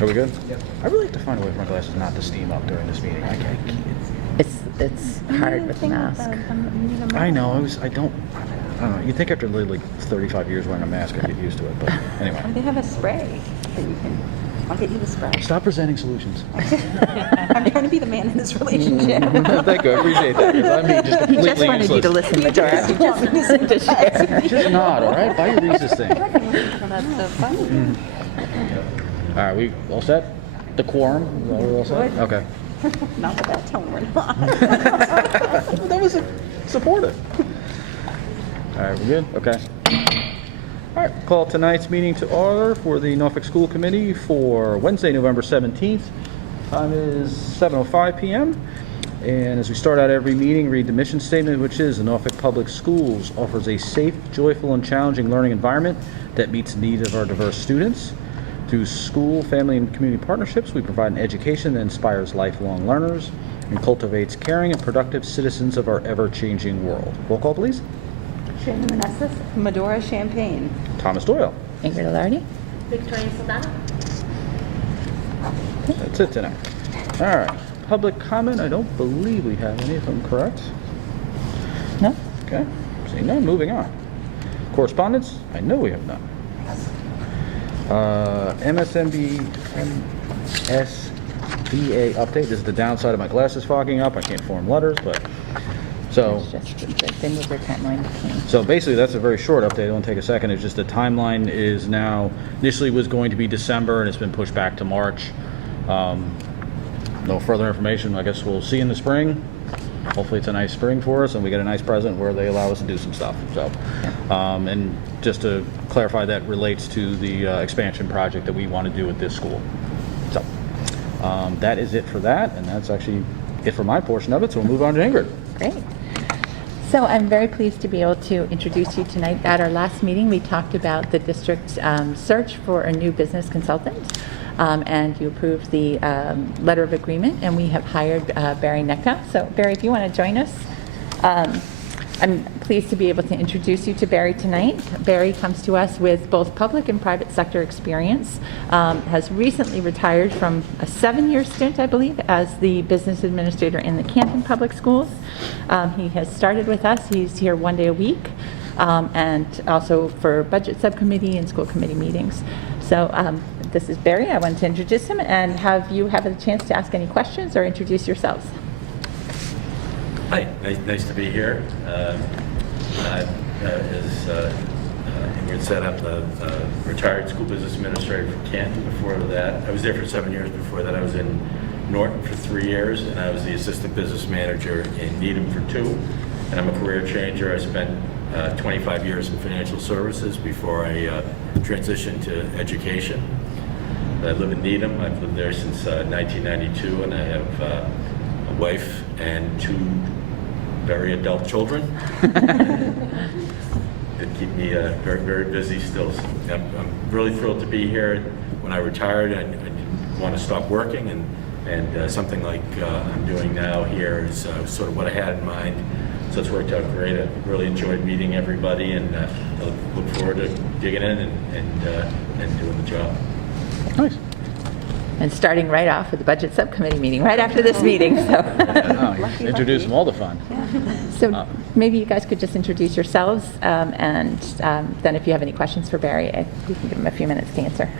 Are we good? Yep. I really have to find a way for my glasses not to steam up during this meeting. I can't. It's hard with the mask. I know. I don't know. You'd think after like 35 years wearing a mask I'd get used to it, but anyway. They have a spray that you can. I'll get you the spray. Stop presenting solutions. I'm trying to be the man in this relationship. Thank you. I appreciate that. 'Cause I'm being just He completely just wanted you to useless. listen, Medora. He just wanted to share. Just nod, all right? Buy your Reese's thing. That's so funny. All right, we all set? The quorum? Is that we all set? Good. Okay. Not with that tone, we're not. That was supportive. All right, we good? Okay. All right, call tonight's meeting to order for the Norfolk School Committee for Wednesday, November 17th. Time is 7:05 p.m. And as we start out every meeting, read the mission statement, which is the Norfolk Public Schools offers a safe, joyful, and challenging learning environment that meets the needs of our diverse students. Through school, family, and community partnerships, we provide an education that inspires lifelong learners and cultivates caring and productive citizens of our ever-changing world. Roll call, please. Shannon Manassas, Medora Champagne. Thomas Doyle. Ingrid Alardi. Victoria Soldano. That's it tonight. All right. Public comment, I don't believe we have any, if I'm correct. No? Okay. Seeing none, moving on. Correspondence, I know we have none. MSBA update. This is the downside of my glasses fogging up. I can't form letters, but so. It's just like they moved their timeline. So basically, that's a very short update. It won't take a second. It's just the timeline is now, initially was going to be December, and it's been pushed back to March. No further information. I guess we'll see in the spring. Hopefully it's a nice spring for us, and we get a nice present where they allow us to do some stuff. So, and just to clarify, that relates to the expansion project that we want to do at this school. So, that is it for that, and that's actually it for my portion of it. So we'll move on to Ingrid. Great. So I'm very pleased to be able to introduce you tonight. At our last meeting, we talked about the district's search for a new business consultant. And you approved the letter of agreement, and we have hired Barry Mcas. So Barry, if you want to join us. I'm pleased to be able to introduce you to Barry tonight. Barry comes to us with both public and private sector experience, has recently retired from a 7-year stint, I believe, as the business administrator in the Canton Public Schools. He has started with us. He's here 1 day a week, and also for budget subcommittee and school committee meetings. So this is Barry. I wanted to introduce him and have you have a chance to ask any questions or introduce yourselves. Hi, nice to be here. As Ingrid said, I'm the retired school business administrator for Canton. Before that, I was there for 7 years. Before that, I was in Norton for 3 years, and I was the assistant business manager in Needham for 2. And I'm a career changer. I spent 25 years in financial services before I transitioned to education. I live in Needham. I've lived there since 1992, and I have a wife and 2 very adult children that keep me very, very busy still. So I'm really thrilled to be here. When I retired, I didn't want to stop working, and something like I'm doing now here is sort of what I had in mind. So it's worked out great. I really enjoyed meeting everybody, and I look forward to digging in and doing the job. Nice. And starting right off with the budget subcommittee meeting right after this meeting. So, Introduce them all to fun. so maybe you guys could just introduce yourselves, and then if you have any questions for Barry, we can give him a few minutes to answer.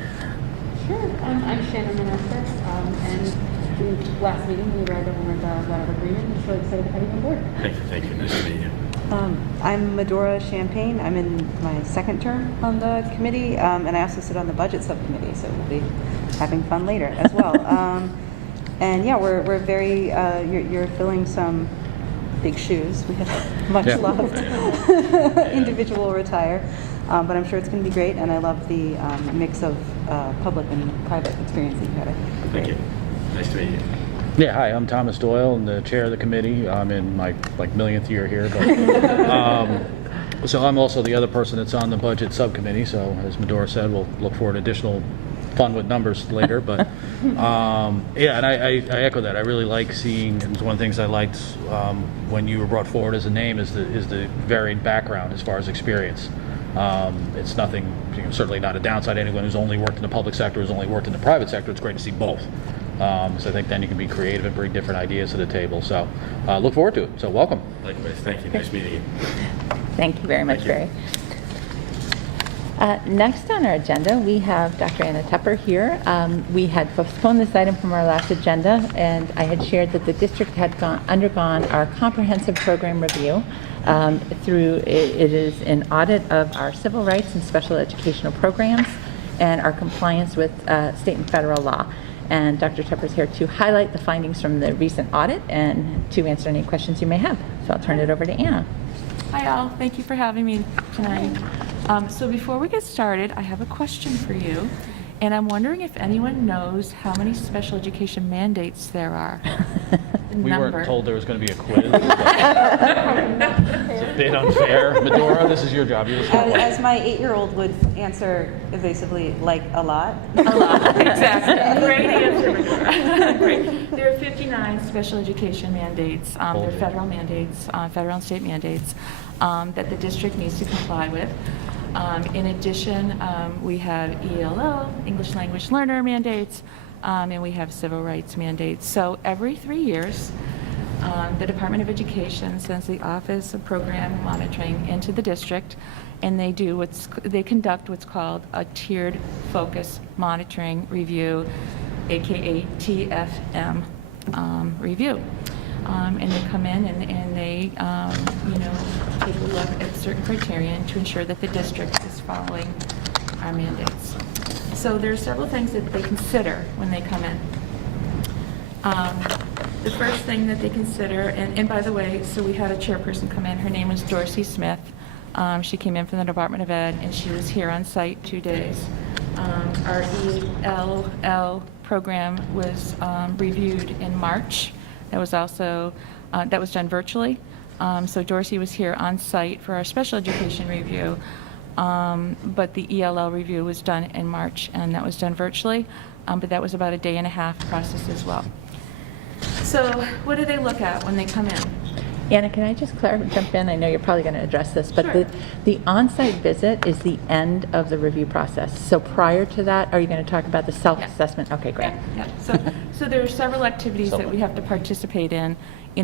Sure. I'm Shannon Manassas, and last meeting we read over the letter of agreement. I'm so excited to have you on board. Thank you. Nice to meet you. I'm Medora Champagne. I'm in my 2nd term on the committee, and I also sit on the budget subcommittee, so we'll be having fun later as well. And yeah, we're very, you're filling some big shoes. We have much loved individual retire, but I'm sure it's going to be great, and I love the mix of public and private experience that you had. Thank you. Nice to meet you. Yeah, hi, I'm Thomas Doyle. I'm the chair of the committee. I'm in my millionth year here. But, so I'm also the other person that's on the budget subcommittee. So as Medora said, we'll look forward to additional fun with numbers later. But yeah, and I echo that. I really like seeing, and it's one of the things I liked when you were brought forward as a name is the varied background as far as experience. It's nothing, certainly not a downside. Anyone who's only worked in the public sector, who's only worked in the private sector, it's great to see both. So I think then you can be creative and bring different ideas to the table. So look forward to it. So welcome. Likewise, thank you. Nice meeting you. Thank you very much, Thank you. Barry. Next on our agenda, we have Dr. Anna Tepper here. We had postponed this item from our last agenda, and I had shared that the district had undergone our comprehensive program review. It is an audit of our civil rights and special educational programs and our compliance with state and federal law. And Dr. Tepper is here to highlight the findings from the recent audit and to answer any questions you may have. So I'll turn it over to Anna. Hi all, thank you for having me tonight. So before we get started, I have a question for you. And I'm wondering if anyone knows how many special education mandates there are. We weren't told there was going to be a quiz. It's a bit unfair. Medora, this is your job. You're the smart one. As my 8-year-old would answer evasively, like a lot. A lot, exactly. Great answer, Medora. Great. There are 59 special education mandates. They're federal mandates, federal and state mandates that the district needs to comply with. In addition, we have ELL, English Language Learner mandates, and we have civil rights mandates. So every 3 years, the Department of Education sends the Office of Program Monitoring into the district, and they conduct what's called a tiered focus monitoring review, aka TFM review. And they come in and they, take a look at certain criterion to ensure that the district is following our mandates. So there are several things that they consider when they come in. The first thing that they consider, and by the way, so we had a chairperson come in. Her name was Dorsey Smith. She came in from the Department of Ed, and she was here on site 2 days. Our ELL program was reviewed in March. That was also that was done virtually. So Dorsey was here on site for our special education review, but the ELL review was done in March, and that was done virtually. But that was about a 1.5-day process as well. So what do they look at when they come in? Anna, can I just jump in? I know you're probably going to address this, but Sure. the on-site visit is the end of the review process. So prior to that, are you going to talk about the self-assessment? Okay, great. Yeah. So there are several activities that we have to participate in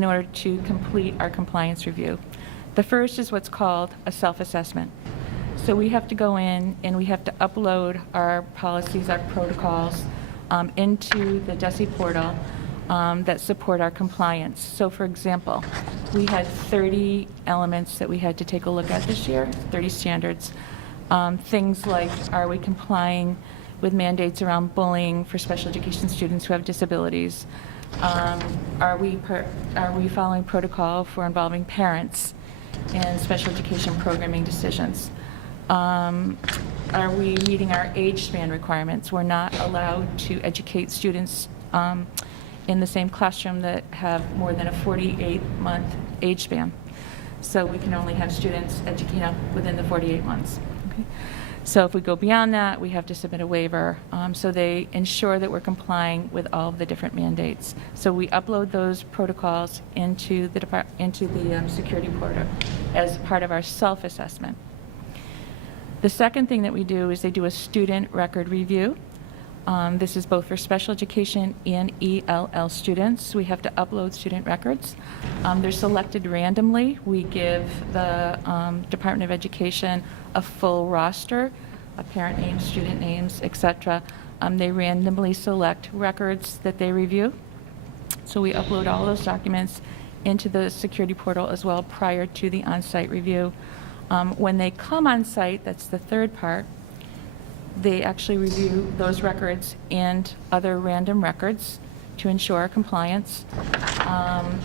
order to complete our compliance review. The first is what's called a self-assessment. So we have to go in and we have to upload our policies, our protocols into the DESE portal that support our compliance. So for example, we had 30 elements that we had to take a look at this year, 30 standards. Things like, are we complying with mandates around bullying for special education students who have disabilities? Are we following protocol for involving parents in special education programming decisions? Are we meeting our age span requirements? We're not allowed to educate students in the same classroom that have more than a 48-month age span. So we can only have students educated within the 48 months. Okay? So if we go beyond that, we have to submit a waiver. So they ensure that we're complying with all of the different mandates. So we upload those protocols into the security portal as part of our self-assessment. The second thing that we do is they do a student record review. This is both for special education and ELL students. We have to upload student records. They're selected randomly. We give the Department of Education a full roster, parent names, student names, etc. They randomly select records that they review. So we upload all those documents into the security portal as well prior to the on-site review. When they come on site, that's the third part, they actually review those records and other random records to ensure compliance.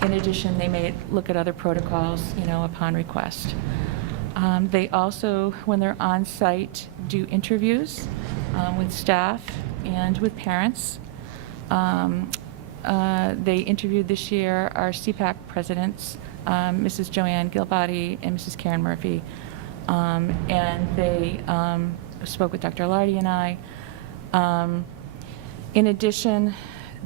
In addition, they may look at other protocols, upon request. They also, when they're on site, do interviews with staff and with parents. They interviewed this year our Cpac presidents, Mrs. Joanne Gilbody and Mrs. Karen Murphy, and they spoke with Dr. Lardy and I. In addition,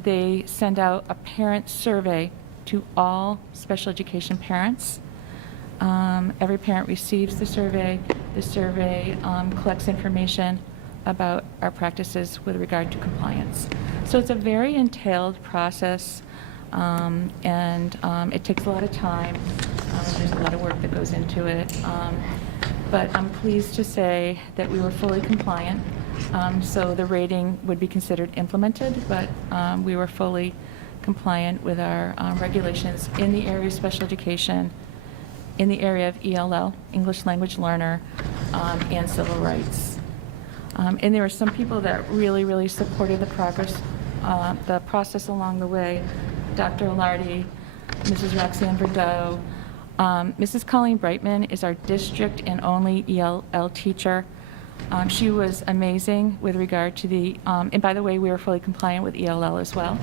they send out a parent survey to all special education parents. Every parent receives the survey, The survey collects information about our practices with regard to compliance. So it's a very entailed process, and it takes a lot of time. There's a lot of work that goes into it. But I'm pleased to say that we were fully compliant. So the rating would be considered implemented, but we were fully compliant with our regulations in the area of special education, in the area of ELL, English Language Learner, and civil rights. And there were some people that really, really supported the process along the way. Dr. Alardi, Mrs. Roxanne Verdeau, Mrs. Colleen Brightman is our district and only ELL teacher. She was amazing with regard to the, and by the way, we were fully compliant with ELL as well.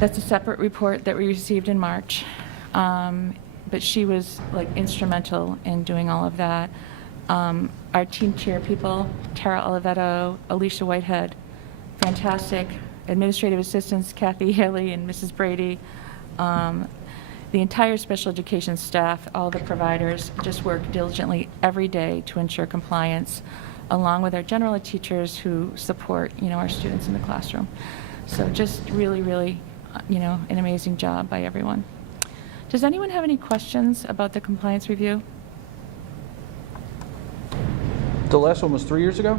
That's a separate report that we received in March. But she was like instrumental in doing all of that. Our team chair people, Tara Olivetto, Alicia Whitehead, fantastic. Administrative assistants, Kathy Haley and Mrs. Brady. The entire special education staff, all the providers, just work diligently every day to ensure compliance, along with our general ed teachers who support, our students in the classroom. So just really, really, an amazing job by everyone. Does anyone have any questions about the compliance review? The last one was 3 years ago,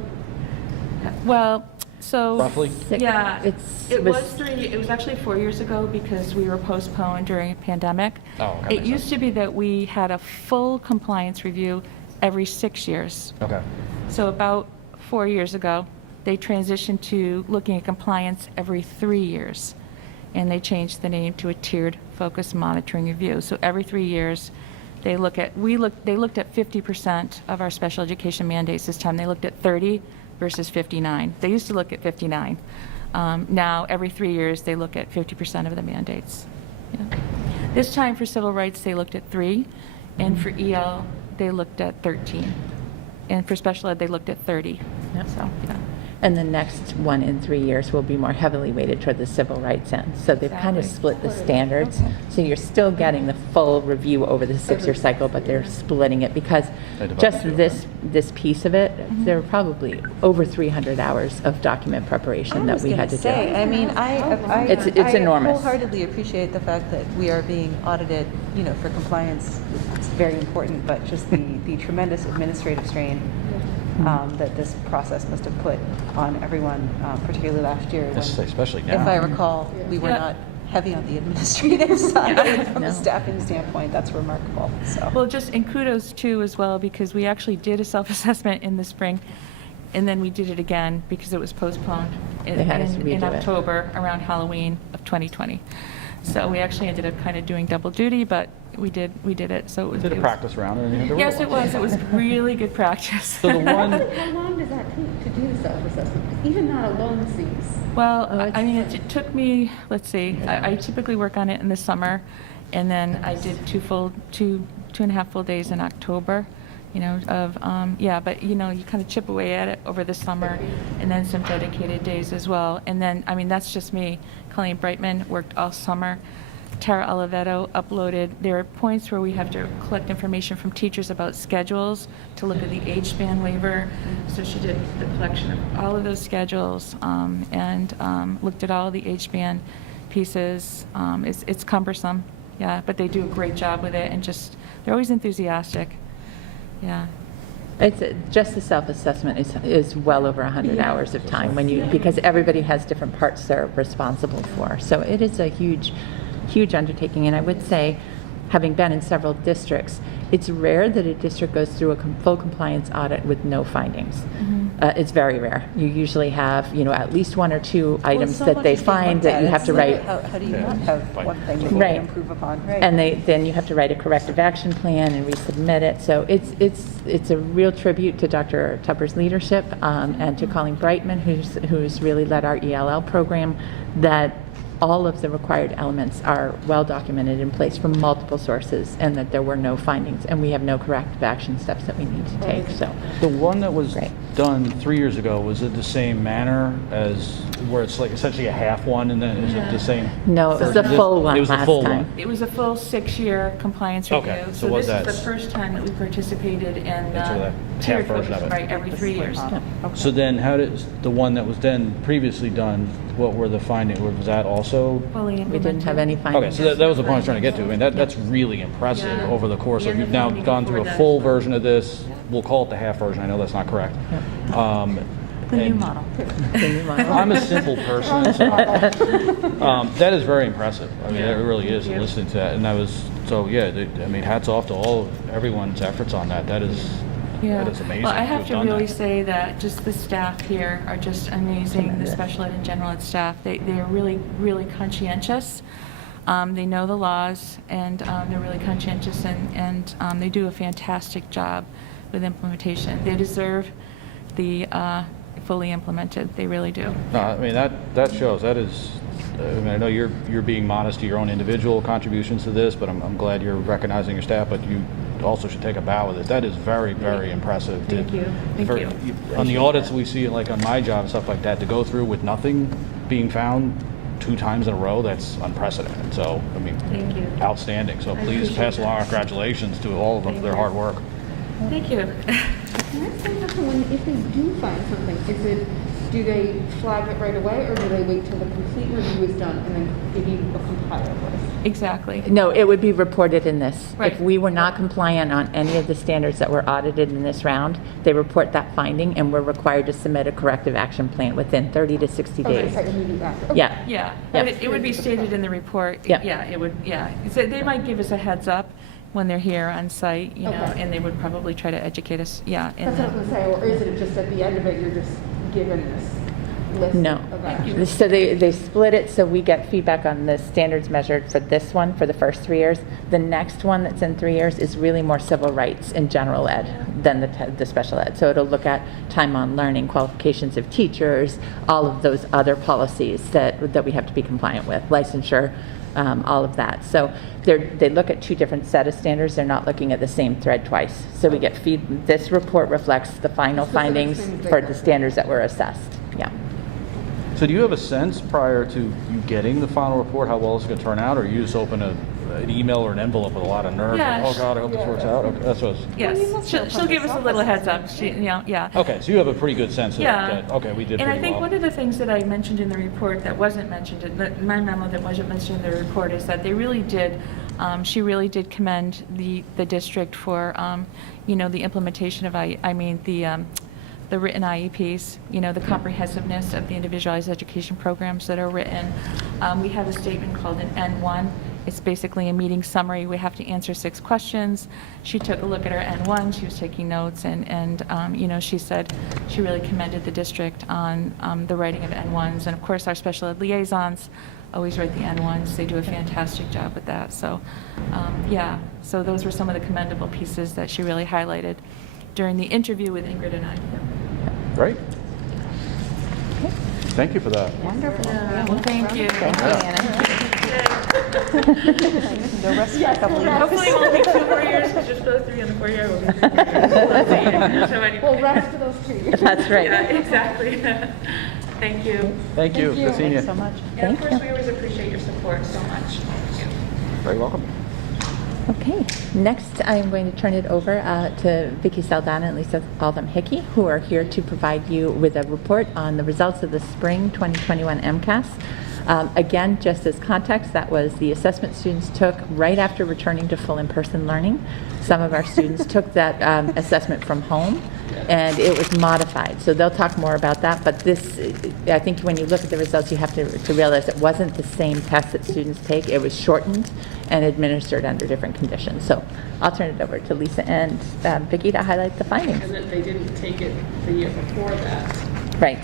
Well, so. roughly? Yeah, It's- it was it was actually 4 years ago because we were postponed during a pandemic. Oh, okay, It makes used sense. to be that we had a full compliance review every 6 years. Okay. So about 4 years ago, they transitioned to looking at compliance every 3 years. And they changed the name to a tiered focus monitoring review. So every 3 years, they looked at 50% of our special education mandates this time. They looked at 30 versus 59. They used to look at 59. Now, every 3 years, they look at 50% of the mandates. Yeah. This time for civil rights, they looked at 3, and for EL, they looked at 13. And for special ed, they looked at 30. Yep. So, yeah. And the next one in 3 years will be more heavily weighted toward the civil rights end. So they've kind of Exactly. split the standards. So you're still getting the full review over the 6-year cycle, but they're splitting it because They divide just it. this piece of it, there were probably over 300 hours of document preparation that we had to do. I mean, It's enormous. I wholeheartedly appreciate the fact that we are being audited, for compliance. It's very important, but just the tremendous administrative strain that this process must have put on everyone, particularly last year. when, Especially now. If I recall, we were Yeah. not heavy on the administrative side from No. a staffing standpoint. That's remarkable. So. Well, and kudos too as well, because we actually did a self-assessment in the spring, and then we did it again because it was postponed They had us in redo it. October around Halloween of 2020. So we actually ended up kind of doing double duty, but we did it. So it was. Did a it was- practice round and then you had to Yes, roll it was. It was really good practice. So the one, How long does that take to do the self-assessment? 'Cause even that alone seems. Well, Oh, I mean, it took me, let's see, I typically work on it in the summer, and then I did two and a half full days in October, but you kind of chip away at it over the summer, and then some dedicated days as well. And then, I mean, that's just me. Colleen Brightman worked all summer. Tara Olivetto uploaded. There are points where we have to collect information from teachers about schedules to look at the age span waiver. So she did the collection of all of those schedules and looked at all the age span pieces. It's cumbersome, yeah, but they do a great job with it, and they're always enthusiastic. Yeah. It's just the self-assessment is well over 100 hours of time because everybody has different parts they're responsible for. So it is a huge undertaking, and I would say, having been in several districts, it's rare that a district goes through a full compliance audit with no findings. It's very rare. You usually have, at least one or two items that they find that you have to write. How do you not have one thing that you Right. can improve upon? Right. And then you have to write a corrective action plan and resubmit it. So it's a real tribute to Dr. Tupper's leadership and to Colleen Brightman, who's really led our ELL program, that all of the required elements are well documented in place from multiple sources, and that there were no findings, and we have no corrective action steps that we need to take, so. The one that was Great. done 3 years ago, was it the same manner as, where it's like essentially a half one, and then is it the same? No, it was the version? full one It was the last full time. one. It was a full 6-year compliance review. Okay, so So was this is that- the first time that we participated in That's what the that tiered half version of focus, it. right, every 3 years. So then how did, the one that was then previously done, what were the findings? Was that also? Fully We implemented. didn't have any Okay, findings. so that was the point I was trying to get to. I mean, that's really impressive Yeah. over the course of, And the you've now finding gone through a before that. full version of this. We'll call it the half version. I know that's not correct. The new and model. The new model. I'm a simple person, so that is very impressive. I mean, it really is, listening to that. And that was, so yeah, I mean, hats off to everyone's efforts on that. That is amazing. Well, I have have to done really that. say that just the staff here are just amazing, the Tremendous. special ed and general ed staff. They're really, really conscientious. They know the laws, and they're really conscientious, and they do a fantastic job with implementation. They deserve the fully implemented. They really do. No, I mean, that shows, that is, I mean, I know you're being modest to your own individual contributions to this, but I'm glad you're recognizing your staff, but you also should take a bow with it. That is very, very impressive. Thank you. Thank you. On the audits we see, like on my job and stuff like that, to go through with nothing being found 2 times in a row, that's unprecedented. So, I mean, Thank you. outstanding. So please appreciate pass along that. our congratulations to all of them for their hard work. Thank you. Can I say something, when, if they do find something, do they flag it right away, or do they wait till the complete review is done and then give you a compiler list? Exactly. No, it would be reported in this. If Right. we were not compliant on any of the standards that were audited in this round, they report that finding, and we're required to submit a corrective action plan within 30 to 60 Okay, days. so immediately after. Okay. Yeah. Yeah, Yep. it would be stated in the report. Yep. Yeah, it would, yeah. So they might give us a heads up when they're here on site, you know, Okay. and they would probably try to educate us, yeah. That's what I was gonna say, or is it just at the end of it, you're just given this list No. of actions? So they split it, so we get feedback on the standards measured for this one, for the first 3 years. The next one that's in 3 years is really more civil rights and general ed than the special ed. So it'll look at time on learning, qualifications of teachers, all of those other policies that we have to be compliant with, licensure, all of that. So they look at 2 different set of standards. They're not looking at the same thread twice. So we get this report reflects the final Specific findings things they for got. the standards that were assessed. Yeah. So do you have a sense prior to you getting the final report how well it's going to turn out, or you just open an email or an envelope with a lot of nerves? Yeah. Like, oh God, I hope this works out. Okay, that's what. Yes, Well, you must know she'll from give us a yourself little as heads a up, she, you know, yeah. Okay, so you have a pretty good sense of Yeah. that. Okay, we did And I pretty think well. one of the things that I mentioned in the report that wasn't mentioned, my memo that wasn't mentioned in the report, is that they really did, she really did commend the district for, you know, the implementation of, the written IEPs, you know, the comprehensiveness of the individualized education programs that are written. We have a statement called an N1. It's basically a meeting summary. We have to answer 6 questions. She took a look at her N1. She was taking notes, and you know, she said she really commended the district on the writing of N1s. And of course, our special ed liaisons always write the N1s. They do a fantastic job with that. So, yeah, so those were some of the commendable pieces that she really highlighted during the interview with Ingrid and I. Great. Thank you for that. Wonderful. Well, thank you. Thank you, Anna. No rest for a couple of years. Hopefully it won't be 2 more years, because you're supposed to be on the 4-year. We'll be 3 years. So anyway. Well, rest for those 2 years. That's right. Yeah, exactly. Thank you. Thank you. Good seeing you. Thanks so much. And of Thank course, you. we always appreciate your support so much. Thank you. Very welcome. Okay, next I'm going to turn it over to Vicki Saldana and Lisa Altham Hickey, who are here to provide you with a report on the results of the spring 2021 Mcas. Again, just as context, that was the assessment students took right after returning to full in-person learning. Some of our students took that assessment from home, and it was modified. So they'll talk more about that, but this, I think when you look at the results, you have to realize it wasn't the same test that students take. It was shortened and administered under different conditions. So I'll turn it over to Lisa and Vicki to highlight the findings. And that they didn't take it the year before that. Right.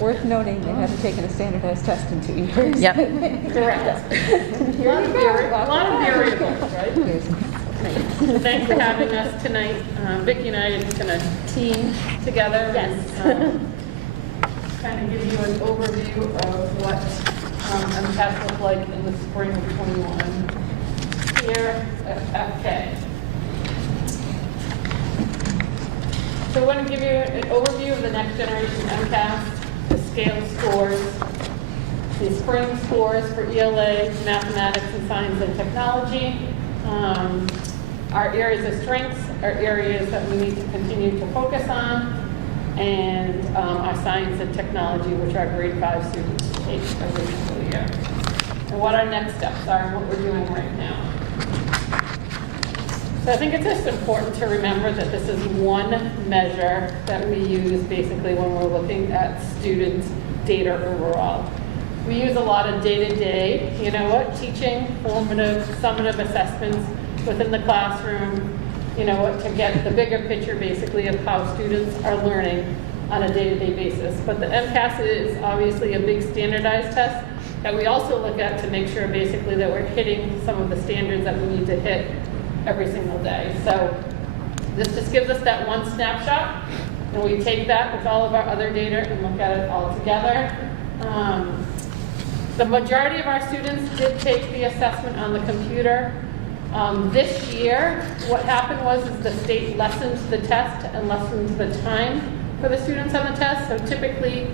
Worth noting, they haven't taken a standardized test in 2 years. Yep. Correct. A lot of variables, right? Thanks for having us tonight. Vicki and I are just going to team together and kind of give you an overview of what MCAS look like in the spring of 21 here at FK. So I want to give you an overview of the next generation MCAS, the scale scores, the spring scores for ELA, mathematics, and science and technology. Our areas of strengths are areas that we need to continue to focus on, and our science and technology, which our grade 5 students take every single year. And what our next steps are and what we're doing right now. So I think it's just important to remember that this is one measure that we use basically when we're looking at students' data overall. We use a lot of day-to-day, teaching, formative, summative assessments within the classroom, to get the bigger picture basically of how students are learning on a day-to-day basis. But the MCAS is obviously a big standardized test that we also look at to make sure basically that we're hitting some of the standards that we need to hit every single day. So this just gives us that one snapshot, and we take that with all of our other data and look at it all together. The majority of our students did take the assessment on the computer. This year, what happened was the state lessened the test and lessened the time for the students on the test. So typically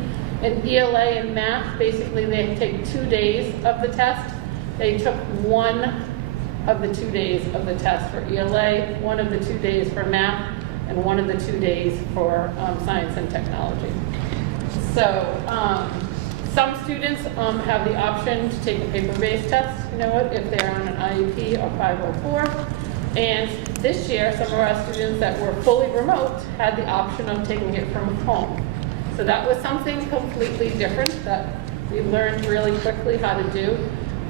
in ELA and math, basically they take 2 days of the test. They took 1 of the 2 days of the test for ELA, 1 of the 2 days for math, and 1 of the 2 days for science and technology. So some students have the option to take a paper-based test, if they're on an IEP or 504. And this year, some of our students that were fully remote had the option of taking it from home. So that was something completely different that we learned really quickly how to do.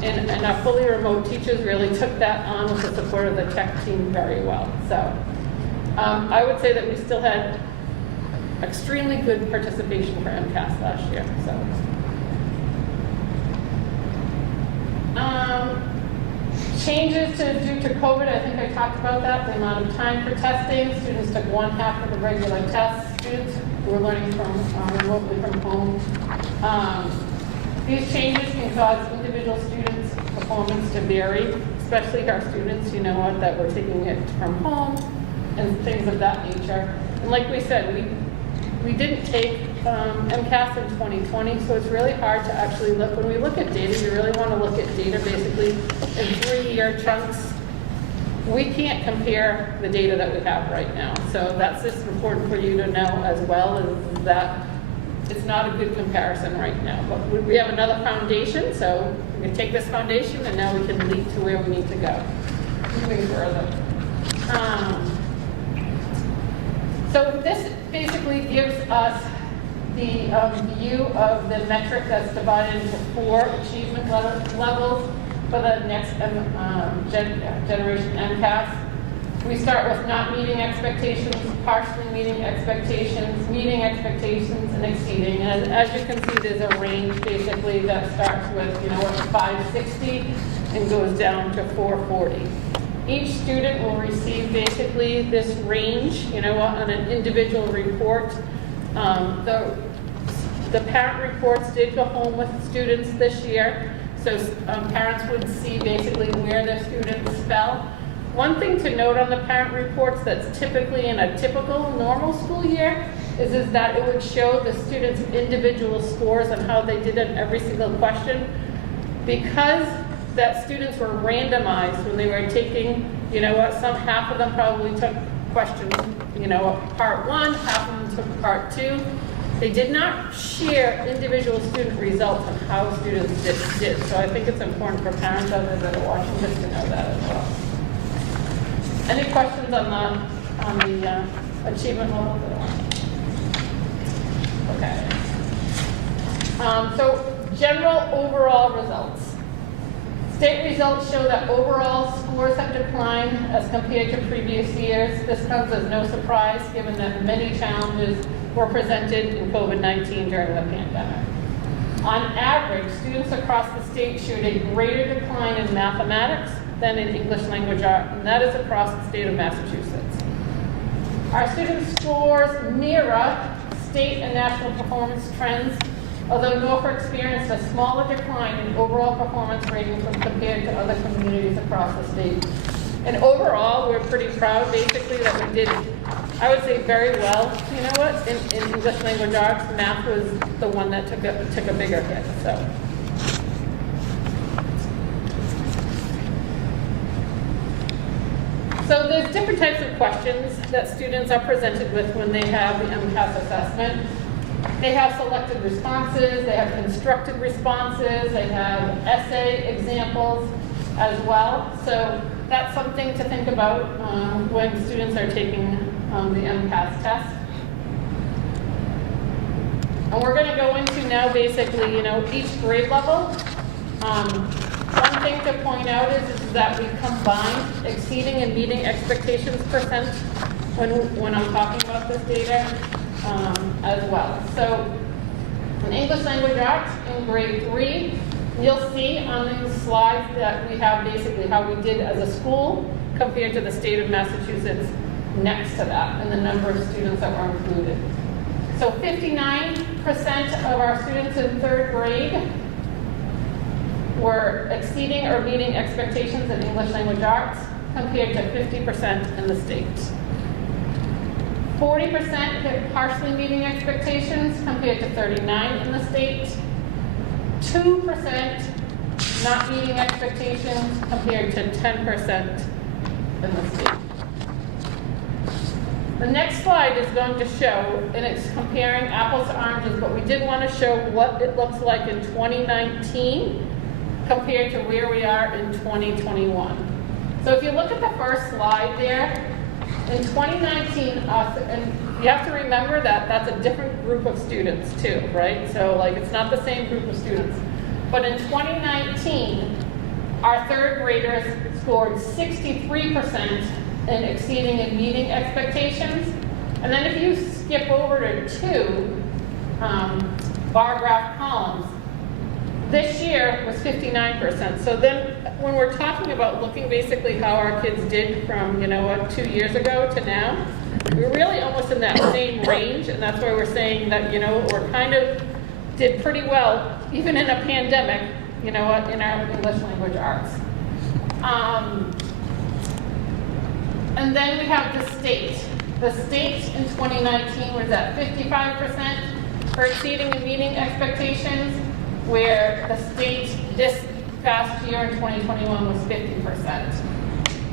And our fully remote teachers really took that on with the support of the tech team very well. So I would say that we still had extremely good participation for MCAS last year. So. Changes due to COVID, I think I talked about that, the amount of time for testing. Students took 1/2 of the regular tests. Students who were learning from remotely from home. These changes can cause individual students' performance to vary, especially our students, that were taking it from home and things of that nature. And like we said, we didn't take MCAS in 2020, so it's really hard to actually look. When we look at data, you really want to look at data basically in 3-year chunks. We can't compare the data that we have right now. So that's just important for you to know as well, is that it's not a good comparison right now. But we have another foundation, so we can take this foundation and now we can lead to where we need to go. Moving further. So this basically gives us the view of the metric that's divided into 4 achievement levels for the next generation MCAS. We start with not meeting expectations, partially meeting expectations, and exceeding. And as you can see, there's a range basically that starts with 560 and goes down to 440. Each student will receive basically this range, on an individual report. The parent reports did go home with students this year, so parents would see basically where their students fell. One thing to note on the parent reports that's typically in a typical normal school year is that it would show the students' individual scores on how they did on every single question. Because that students were randomized when they were taking, half of them probably took questions, part 1, half of them took part 2. They did not share individual student results on how students did. So I think it's important for parents out there that are watching this to know that as well. Any questions on the achievement level? Okay. So general overall results. State results show that overall scores have declined as compared to previous years. This comes as no surprise given that many challenges were presented in COVID-19 during the pandemic. On average, students across the state showed a greater decline in mathematics than in English language art, and that is across the state of Massachusetts. Our student scores mirror state and national performance trends although Norfolk experienced a smaller decline in overall performance ratings when compared to other communities across the state. And overall, we're pretty proud, basically, that we did, I would say, very well. You know what? In English language arts, math was the one that took a bigger hit. So there's different types of questions that students are presented with when they have the Mcas assessment. They have selected responses, they have constructed responses, they have essay examples as well. So that's something to think about when students are taking the Mcas test. And we're going to go into now basically, each grade level. One thing to point out is that we combined exceeding and meeting expectations percent when I'm talking about this data as well. So in English language arts in grade 3, you'll see on these slides that we have basically how we did as a school compared to the state of Massachusetts next to that and the number of students that were included. So 59% of our students in 3rd grade were exceeding or meeting expectations in English language arts compared to 50% in the state. 40% hit partially meeting expectations compared to 39% in the state. 2% not meeting expectations compared to 10% in the state. The next slide is going to show, and it's comparing apples to oranges, but we did want to show what it looks like in 2019 compared to where we are in 2021. So if you look at the first slide there, in 2019, and you have to remember that that's a different group of students too, right? So like it's not the same group of students. But in 2019, our 3rd graders scored 63% in exceeding and meeting expectations. And then if you skip over to 2 bar graph columns, this year was 59%. So then when we're talking about looking basically how our kids did from, 2 years ago to now, we're really almost in that same range. And that's why we're saying that, we're kind of did pretty well, even in a pandemic, in our English language arts. And then we have the state. The state in 2019 was at 55% for exceeding and meeting expectations, where the state this past year in 2021 was 50%.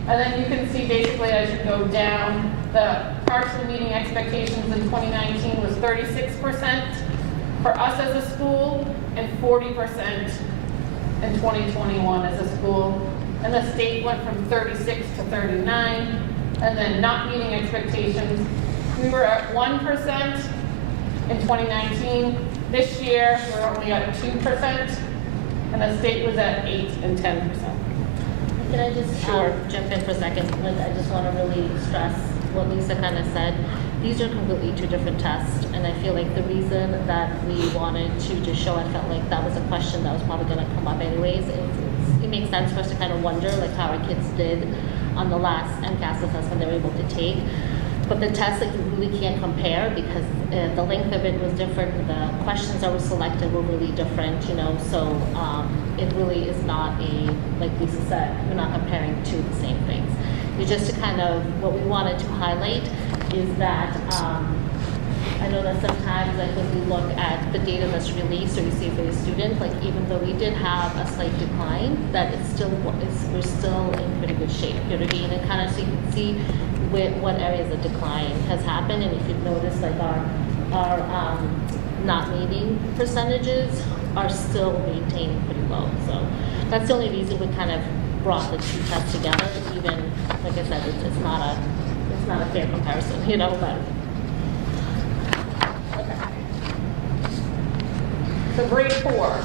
And then you can see basically as you go down, the partially meeting expectations in 2019 was 36% for us as a school and 40% in 2021 as a school. And the state went from 36 to 39. And then not meeting expectations, we were at 1% in 2019. This year, we're only at 2%, and the state was at 8 and 10%. Can I just jump in for a second? I just want to really stress what Lisa kind of said. These are completely 2 different tests, and I feel like the reason that we wanted to just show, I felt like that was a question that was probably going to come up anyways. It makes sense for us to kind of wonder like how our kids did on the last Mcas assessment they were able to take. But the test, like, you really can't compare because the length of it was different, the questions that were selected were really different, so it really is not like Lisa said, we're not comparing 2 the same things. It's just to kind of, what we wanted to highlight is that I know that sometimes, like, when we look at the data that's released or you see for the student, like, even though we did have a slight decline, that we're still in pretty good shape. You know what I mean? And kind of so you can see what areas of decline has happened. And if you've noticed, like, our not meeting percentages are still maintaining pretty low. So that's the only reason we kind of brought the 2 tests together. Even, like I said, it's not a fair comparison, but. So grade 4.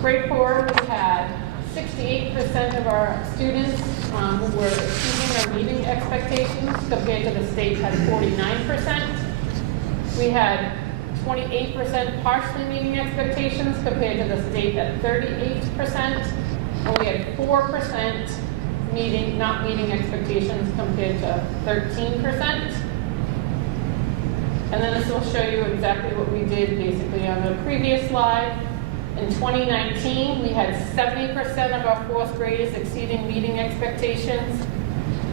Grade 4, we had 68% of our students who were exceeding or meeting expectations compared to the state had 49%. We had 28% partially meeting expectations compared to the state at 38%. And we had 4% not meeting expectations compared to 13%. And then this will show you exactly what we did basically on the previous slide. In 2019, we had 70% of our fourth graders exceeding meeting expectations,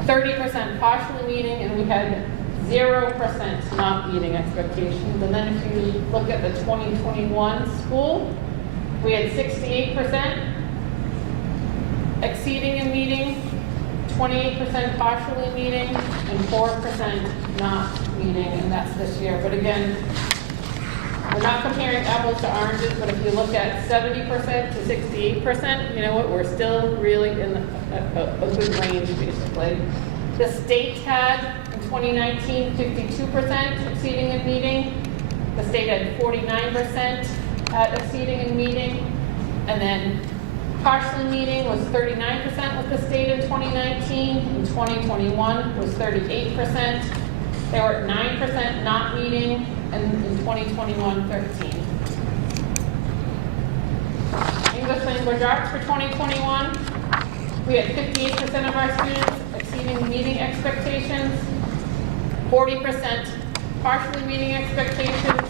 30% partially meeting, and we had 0% not meeting expectations. And then if you look at the 2021 school, we had 68% exceeding and meeting, 28% partially meeting, and 4% not meeting, and that's this year. But again, we're not comparing apples to oranges, but if you look at 70% to 68%, you know what, we're still really in a good range, basically. The state had, in 2019, 52% exceeding and meeting. The state had 49% exceeding and meeting. And then partially meeting was 39% with the state in 2019. In 2021 was 38%. They were at 9% not meeting, and in 2021, 13. English language arts for 2021, we had 58% of our students exceeding meeting expectations, 40% partially meeting expectations,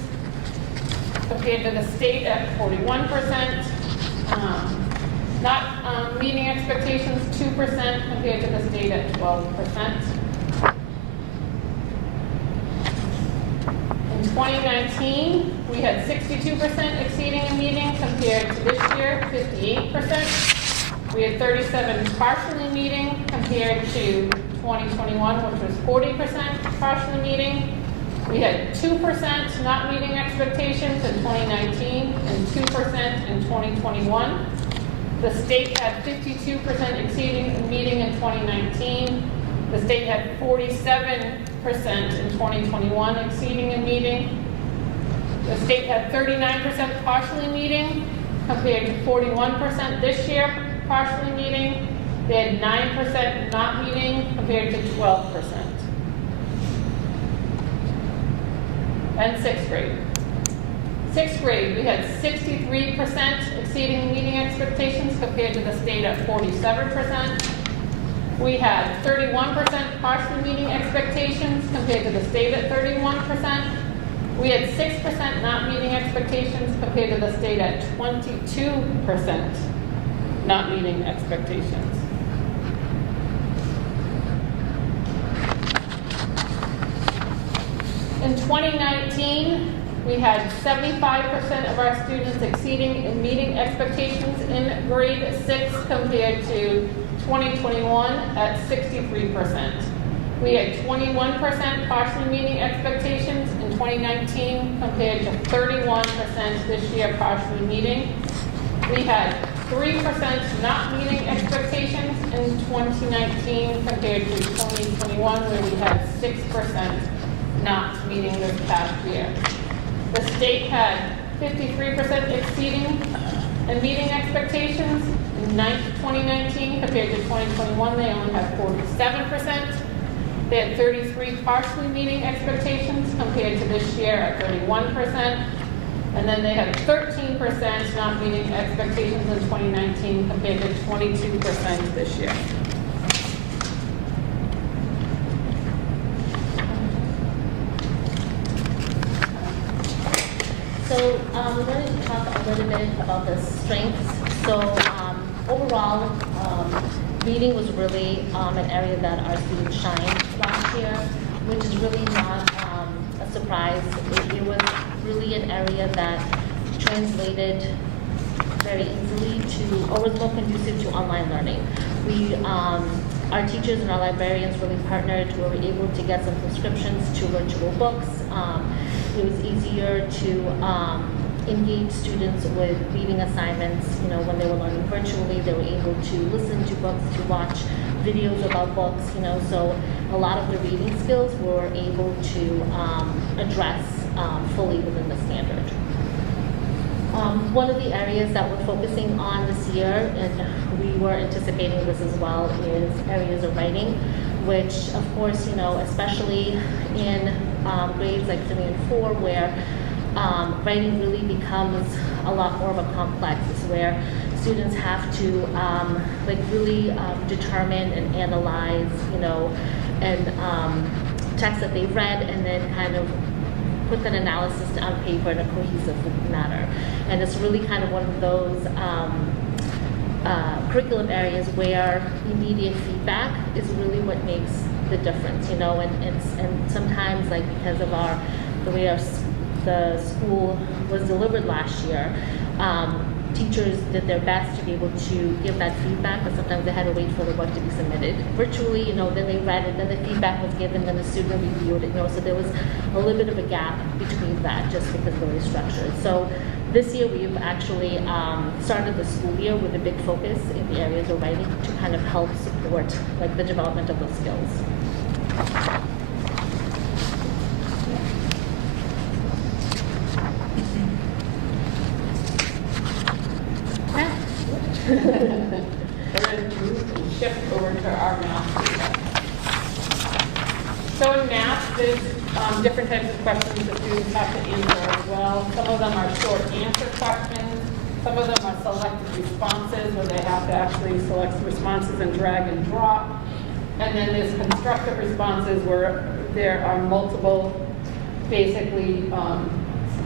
compared to the state at 41%. Not meeting expectations, 2%, compared to the state at 12%. In 2019, we had 62% exceeding a meeting, compared to this year, 58%. We had 37 partially meeting, compared to 2021, which was 40% partially meeting. We had 2% not meeting expectations in 2019 and 2% in 2021. The state had 52% exceeding a meeting in 2019. The state had 47% in 2021 exceeding a meeting. The state had 39% partially meeting, compared to 41% this year partially meeting. They had 9% not meeting, compared to 12%. And sixth grade. Sixth grade, we had 63% exceeding meeting expectations, compared to the state at 47%. We had 31% partially meeting expectations, compared to the state at 31%. We had 6% not meeting expectations, compared to the state at 22% not meeting expectations. In 2019, we had 75% of our students exceeding and meeting expectations in grade 6, compared to 2021 at 63%. We had 21% partially meeting expectations in 2019, compared to 31% this year partially meeting. We had 3% not meeting expectations in 2019, compared to 2021, where we had 6% not meeting this past year. The state had 53% exceeding and meeting expectations in 2019, compared to 2021, they only had 47%. They had 33 partially meeting expectations, compared to this year at 31%. And then they had 13% not meeting expectations in 2019, compared to 22% this year. So we wanted to talk a little bit about the strengths. So overall, reading was really an area that our students shined last year, which is really not a surprise. It was really an area that translated very easily to, or was more conducive to online learning. We, our teachers and our librarians really partnered. We were able to get some subscriptions to virtual books. It was easier to engage students with reading assignments. You know, when they were learning virtually, they were able to listen to books, to watch videos about books, you know, so a lot of the reading skills were able to address fully within the standard. One of the areas that we're focusing on this year, and we were anticipating this as well, is areas of writing, which of course, you know, especially in grades like 3 and 4, where writing really becomes a lot more of a complex. It's where students have to like really determine and analyze, you know, and texts that they've read, and then kind of put that analysis on paper in a cohesive manner. And it's really kind of one of those curriculum areas where immediate feedback is really what makes the difference, you know, and sometimes, like, because of the way the school was delivered last year, teachers did their best to be able to give that feedback, but sometimes they had to wait for the work to be submitted virtually, you know, then they read it, then the feedback was given, then the student reviewed it, you know, so there was a little bit of a gap between that just because of the way it's structured. So this year we've actually started the school year with a big focus in the areas of writing to kind of help support like the development of those skills. We're going to shift over to our math data. So in math, there's different types of questions that students have to answer as well. Some of them are short answer questions. Some of them are selected responses where they have to actually select responses and drag and drop. And then there's constructive responses where there are multiple, basically,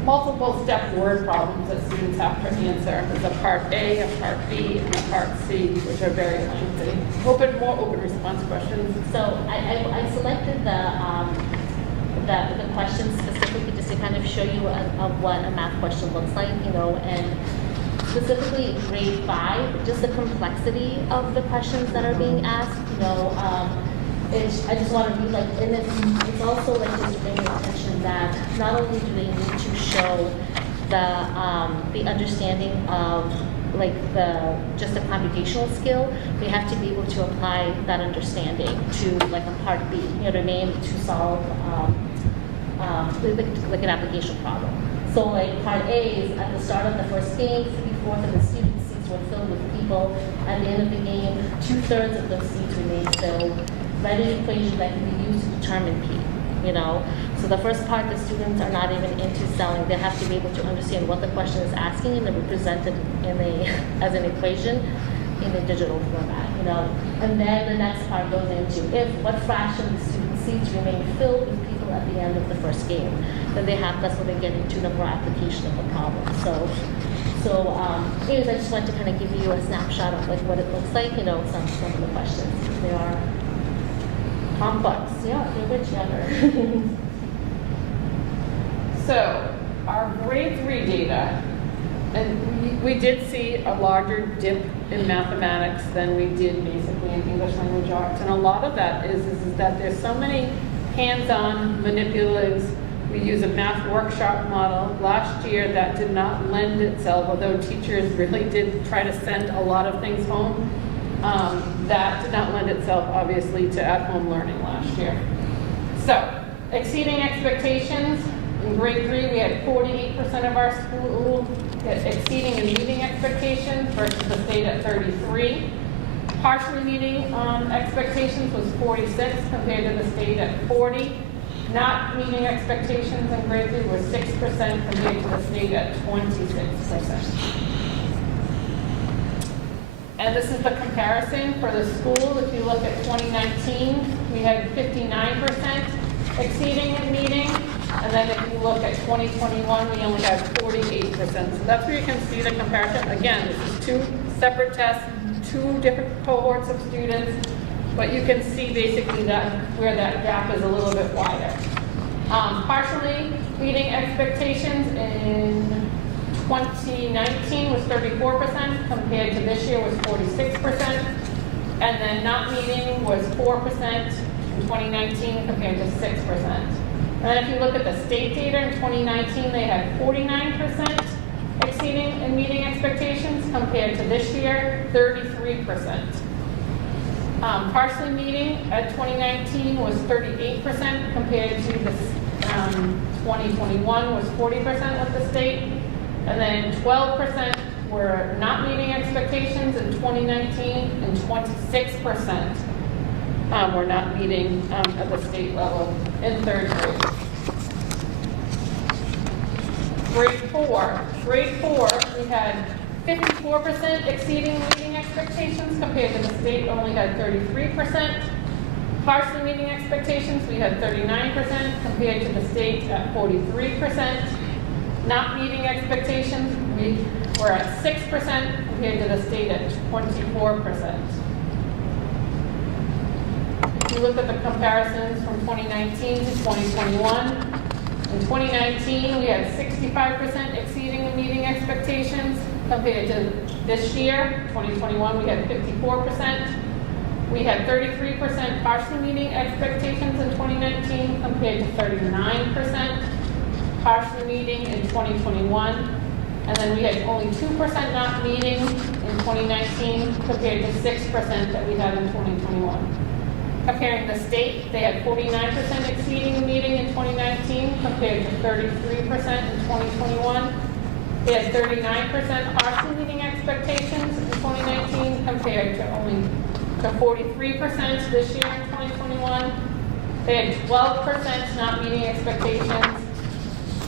multiple step word problems that students have to answer. There's a part A, a part B, and a part C, which are very lengthy. More open response questions. So I selected the questions specifically just to kind of show you of what a math question looks like, you know, and specifically in grade 5, just the complexity of the questions that are being asked, you know, I just want to read, like, and it's also like just bringing attention that not only do they need to show the understanding of like just the computational skill, they have to be able to apply that understanding to like a part B, you know what I mean, to solve like an application problem. So like part A is at the start of the first game, 3/4 of the student seats were filled with people. At the end of the game, 2/3 of those seats remained filled. Write an equation that can be used to determine P, you know? So the first part, the students are not even into selling. They have to be able to understand what the question is asking and then represent it as an equation in a digital format, you know? And then the next part goes into what fraction of the student seats remain filled with people at the end of the first game. Then that's when they get into the more application of the problem. Anyways, I just wanted to kind of give you a snapshot of like what it looks like, you know, some of the questions. They are complex. Yeah, they're whichever. So our grade 3 data, and we did see a larger dip in mathematics than we did basically in English language arts. And a lot of that is that there's so many hands-on manipulatives. We use a math workshop model. Last year that did not lend itself, although teachers really did try to send a lot of things home. That did not lend itself, obviously, to at-home learning last year. So, exceeding expectations. In grade 3, we had 48% of our school exceeding and meeting expectations versus the state at 33. Partially meeting expectations was 46 compared to the state at 40. Not meeting expectations in grade 3 was 6% compared to the state at 26%. And this is the comparison for the school. If you look at 2019, we had 59% exceeding and meeting. And then if you look at 2021, we only had 48%. So that's where you can see the comparison. Again, this is 2 separate tests, 2 different cohorts of students, but you can see basically that where that gap is a little bit wider. Partially meeting expectations in 2019 was 34% compared to this year was 46%. And then not meeting was 4% in 2019 compared to 6%. And then if you look at the state data in 2019, they had 49% exceeding and meeting expectations compared to this year, 33%. Partially meeting at 2019 was 38% compared to the 2021 was 40% with the state. And then 12% were not meeting expectations in 2019 and 26% were not meeting at the state level in 3rd grade. Grade 4, we had 54% exceeding meeting expectations compared to the state only had 33%. Partially meeting expectations, we had 39% compared to the state at 43%. Not meeting expectations, we were at 6% compared to the state at 24%. If you look at the comparisons from 2019 to 2021, in 2019 we had 65% exceeding and meeting expectations compared to this year, 2021, we had 54%. We had 33% partially meeting expectations in 2019 compared to 39% partially meeting in 2021. And then we had only 2% not meeting in 2019 compared to 6% that we had in 2021. Comparing the state, they had 49% exceeding and meeting in 2019 compared to 33% in 2021. They had 39% partially meeting expectations in 2019 compared to only 43% this year in 2021. They had 12% not meeting expectations,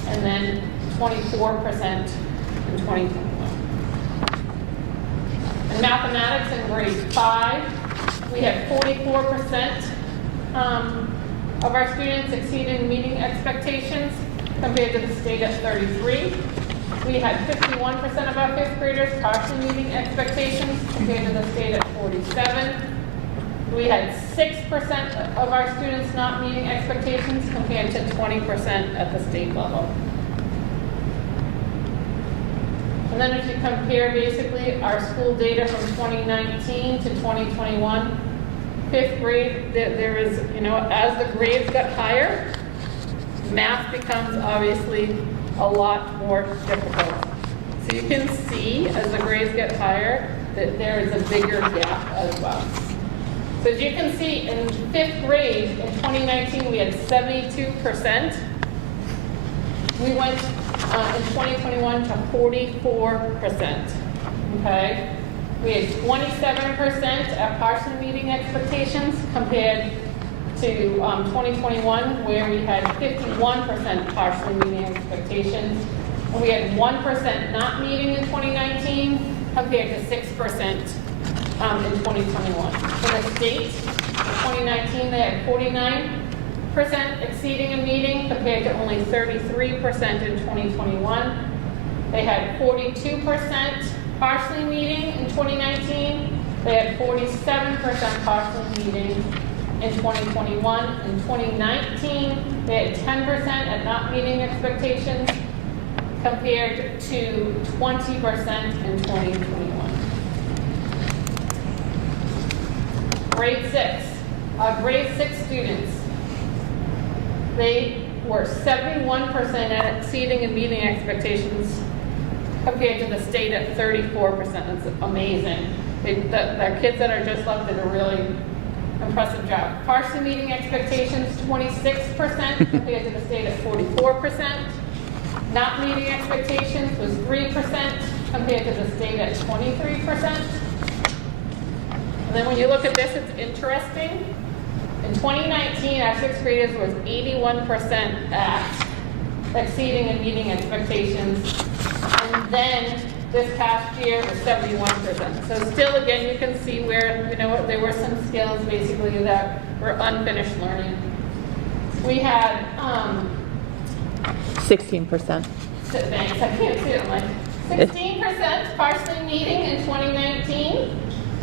and then 24% in 2021. In mathematics in grade 5, we had 44% of our students exceeded meeting expectations compared to the state at 33%. We had 51% of our 5th graders partially meeting expectations compared to the state at 47%. We had 6% of our students not meeting expectations compared to 20% at the state level. And then if you compare basically our school data from 2019 to 2021, 5th grade, there is, as the grades got higher, math becomes obviously a lot more difficult. So you can see as the grades get higher that there is a bigger gap as well. So as you can see in 5th grade in 2019 we had 72%. We went in 2021 to 44%. Okay? We had 27% at partially meeting expectations compared to 2021 where we had 51% partially meeting expectations. And we had 1% not meeting in 2019 compared to 6% in 2021. For the state, in 2019 they had 49% exceeding a meeting compared to only 33% in 2021. They had 42% partially meeting in 2019. They had 47% partially meeting in 2021. In 2019, they had 10% at not meeting expectations compared to 20% in 2021. Grade 6. Grade 6 students, they were 71% at exceeding and meeting expectations compared to the state at 34%. That's amazing. The kids that are just left did a really impressive job. Partially meeting expectations, 26% compared to the state at 44%. Not meeting expectations was 3% compared to the state at 23%. And then when you look at this, it's interesting. In 2019, our 6th graders was 81% at exceeding and meeting expectations. And then this past year was 71%. So still, again, you can see where, there were some skills basically that were unfinished learning. We had 16%. Thanks, I can't see it. I'm like 16% partially meeting in 2019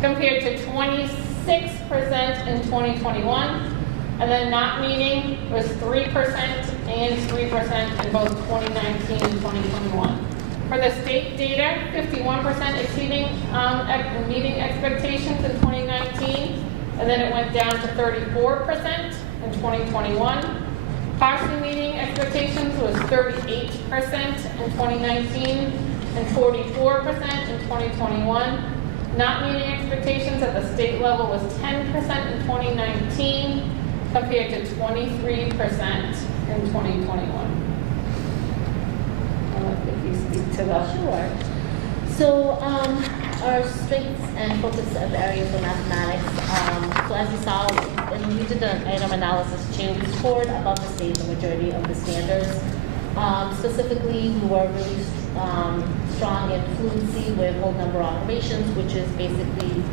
compared to 26% in 2021. And then not meeting was 3% and 3% in both 2019 and 2021. For the state data, 51% exceeding meeting expectations in 2019, and then it went down to 34% in 2021. Partially meeting expectations was 38% in 2019 and 44% in 2021. Not meeting expectations at the state level was 10% in 2019 compared to 23% in 2021. If you speak to the Sure. So our strengths and focus of areas for mathematics. So as you saw, when we did the item analysis too, we scored above the state the majority of the standards. Specifically, we were really strong in fluency with whole number operations, which is basically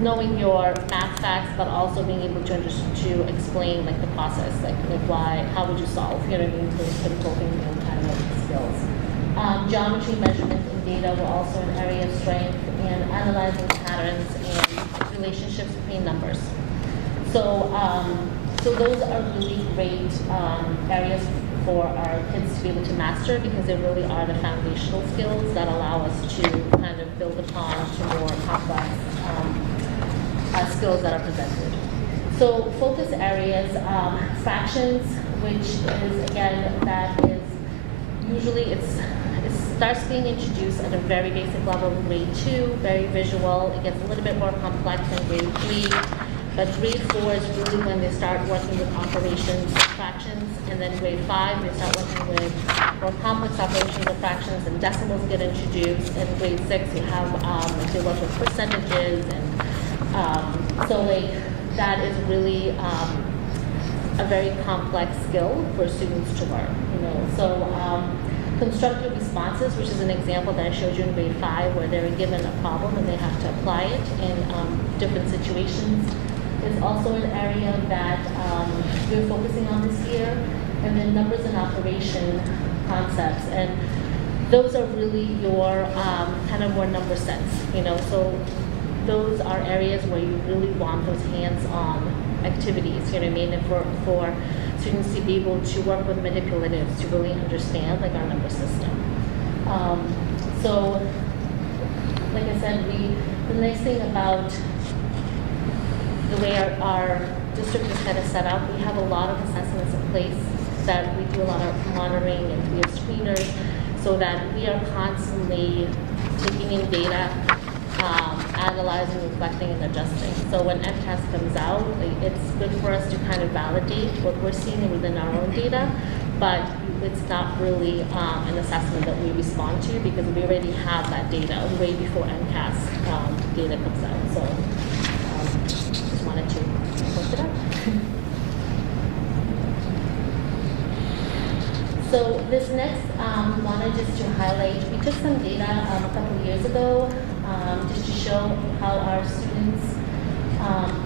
knowing your math facts, but also being able to to explain like the process, like why, how would you solve, you know what I mean, to invoking new kind of skills. Geometry, measurement, and data were also an area of strength, and analyzing patterns and relationships between numbers. So, so those are really great areas for our kids to be able to master, because they really are the foundational skills that allow us to kind of build upon to more complex skills that are presented. So focus areas, fractions, which is, again, that is usually it starts being introduced at a very basic level in grade 2, very visual. It gets a little bit more complex in grade 3, but grade 4 is really when they start working with operations of fractions, and then grade 5 they start working with more complex operations of fractions, and decimals get introduced. In grade 6 you have like they work with percentages, and so like that is really a very complex skill for students to learn, you know. So constructive responses, which is an example that I showed you in grade 5, where they're given a problem and they have to apply it in different situations, is also an area that we're focusing on this year. And then numbers and operation concepts, and those are really your kind of more number sense, you know. So those are areas where you really want those hands-on activities, you know what I mean, and for students to be able to work with manipulatives to really understand like our number system. So like I said, the nice thing about the way our district is kind of set up, we have a lot of assessments in place, that we do a lot of monitoring, and we have screeners, so that we are constantly taking in data, analyzing, reflecting, and adjusting. So when Mcas comes out, it's good for us to kind of validate what we're seeing within our own data, but it's not really an assessment that we respond to, because we already have that data way before Mcas data comes out. So just wanted to point it out. So this next, wanted just to highlight, we took some data a couple of years ago, just to show how our students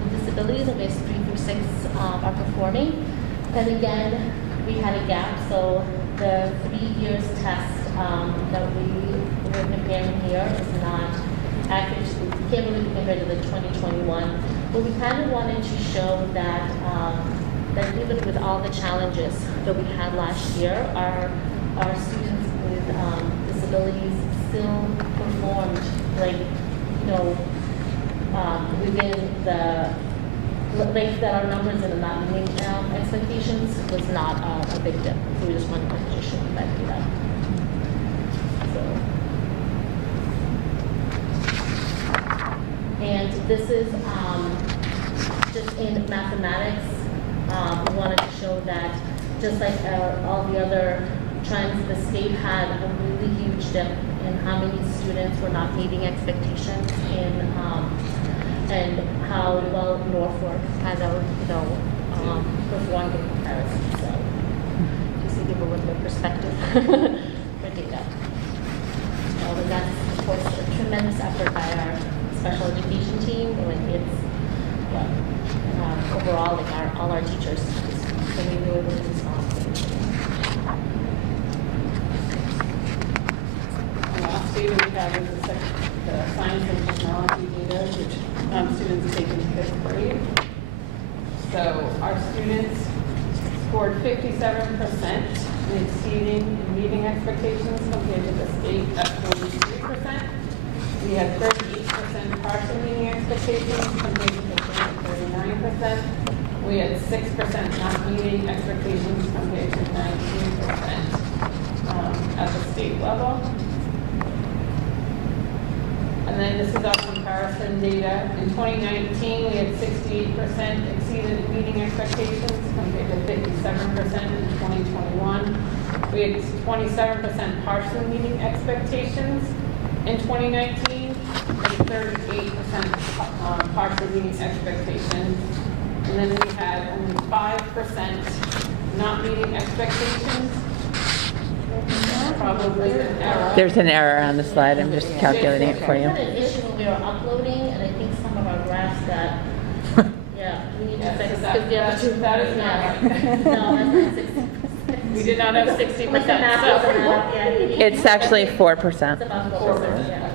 with disabilities in grades 3 through 6 are performing. And again, we had a gap, so the 3 years test that we were comparing here is not accurate. We can't really be compared to the 2021, but we kind of wanted to show that that even with all the challenges that we had last year, our students with disabilities still performed, like, you know, within the, like, that our numbers and the not meeting expectations was not a big dip. So we just wanted to show you that data. So, and this is just in mathematics. We wanted to show that just like all the other trends, the state had a really huge dip in how many students were not meeting expectations and how well Norfolk kind of, you know, performed in comparison. So just to give a little bit of perspective for data. And that's, of course, a tremendous effort by our special education team. Like overall, like all our teachers, so we really respond. The last data we have is the science and technology data, which students take in 5th grade. So our students scored 57% in exceeding and meeting expectations compared to the state at 43%. We had 38% partial meeting expectations compared to the state at 39%. We had 6% not meeting expectations compared to 19% at the state level. And then this is our comparison data. In 2019, we had 68% exceeded meeting expectations compared to 57% in 2021. We had 27% partially meeting expectations in 2019 and 38% partially meeting expectations. And then we had only 5% not meeting expectations. Probably an error. There's an error on the slide. I'm just calculating it for you. We had an issue when we were uploading, and I think some of our graphs that, yeah, we need to Yes, fix. so 'cause the other two- that is not yeah. right. No, that's not 60%. We did not have 60%. Like the math doesn't add up, yeah. It's actually It's 4%. about 4%, yeah.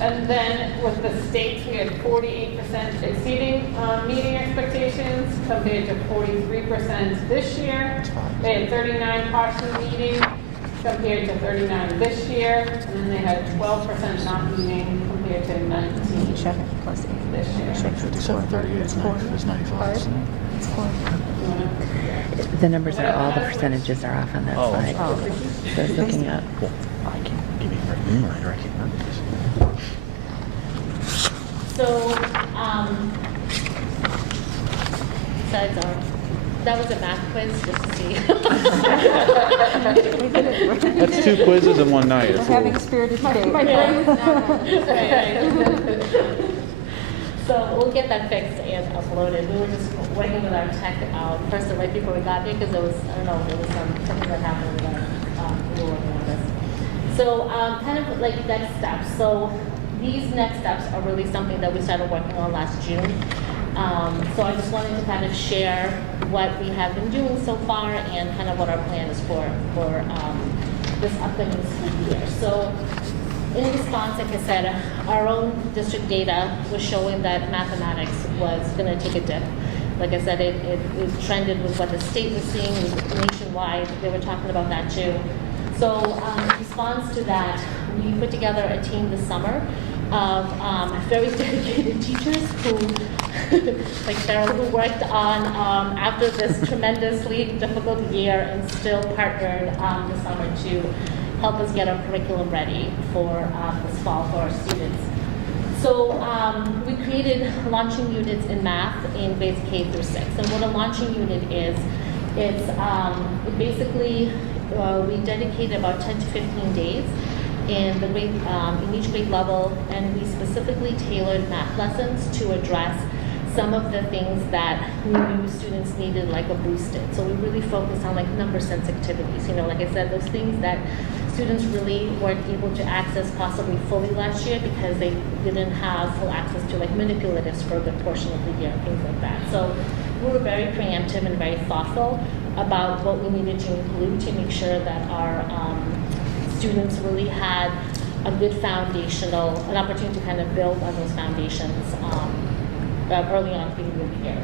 And then with the states, we had 48% exceeding meeting expectations compared to 43% this year. They had 39 partially meeting compared to 39 this year. And then they had 12% not meeting compared to 19 Plus 8. this year. 50 square 38 is 95, isn't it? The numbers are, all the percentages are off on that Oh, slide. So it's looking up. Well, I can't give you the right numerator, I can't remember this. So, besides that was a math quiz, just to see. That's 2 quizzes in one night. We're having spirited debate. So we'll get that fixed and uploaded. We were just working with our tech person right before we got there because there was, I don't know, there was something that happened with our, we were working on this. So kind of like next steps. So these next steps are really something that we started working on last June. So I just wanted to kind of share what we have been doing so far and kind of what our plan is for this upcoming school year. So in response, like I said, our own district data was showing that mathematics was going to take a dip. Like I said, it trended with what the state was seeing nationwide. They were talking about that too. So in response to that, we put together a team this summer of very dedicated teachers who, like Sarah, who worked on after this tremendously difficult year and still partnered this summer to help us get our curriculum ready for this fall for our students. So we created launching units in math in grades K through 6. And what a launching unit is, it's basically we dedicated about 10 to 15 days in the grade, in each grade level, and we specifically tailored math lessons to address some of the things that we knew students needed, like a boost in. So we really focused on like number sense activities. You know, like I said, those things that students really weren't able to access possibly fully last year because they didn't have full access to like manipulatives for a good portion of the year, things like that. So we were very preemptive and very thoughtful about what we needed to include to make sure that our students really had a good an opportunity to kind of build on those foundations early on through the year.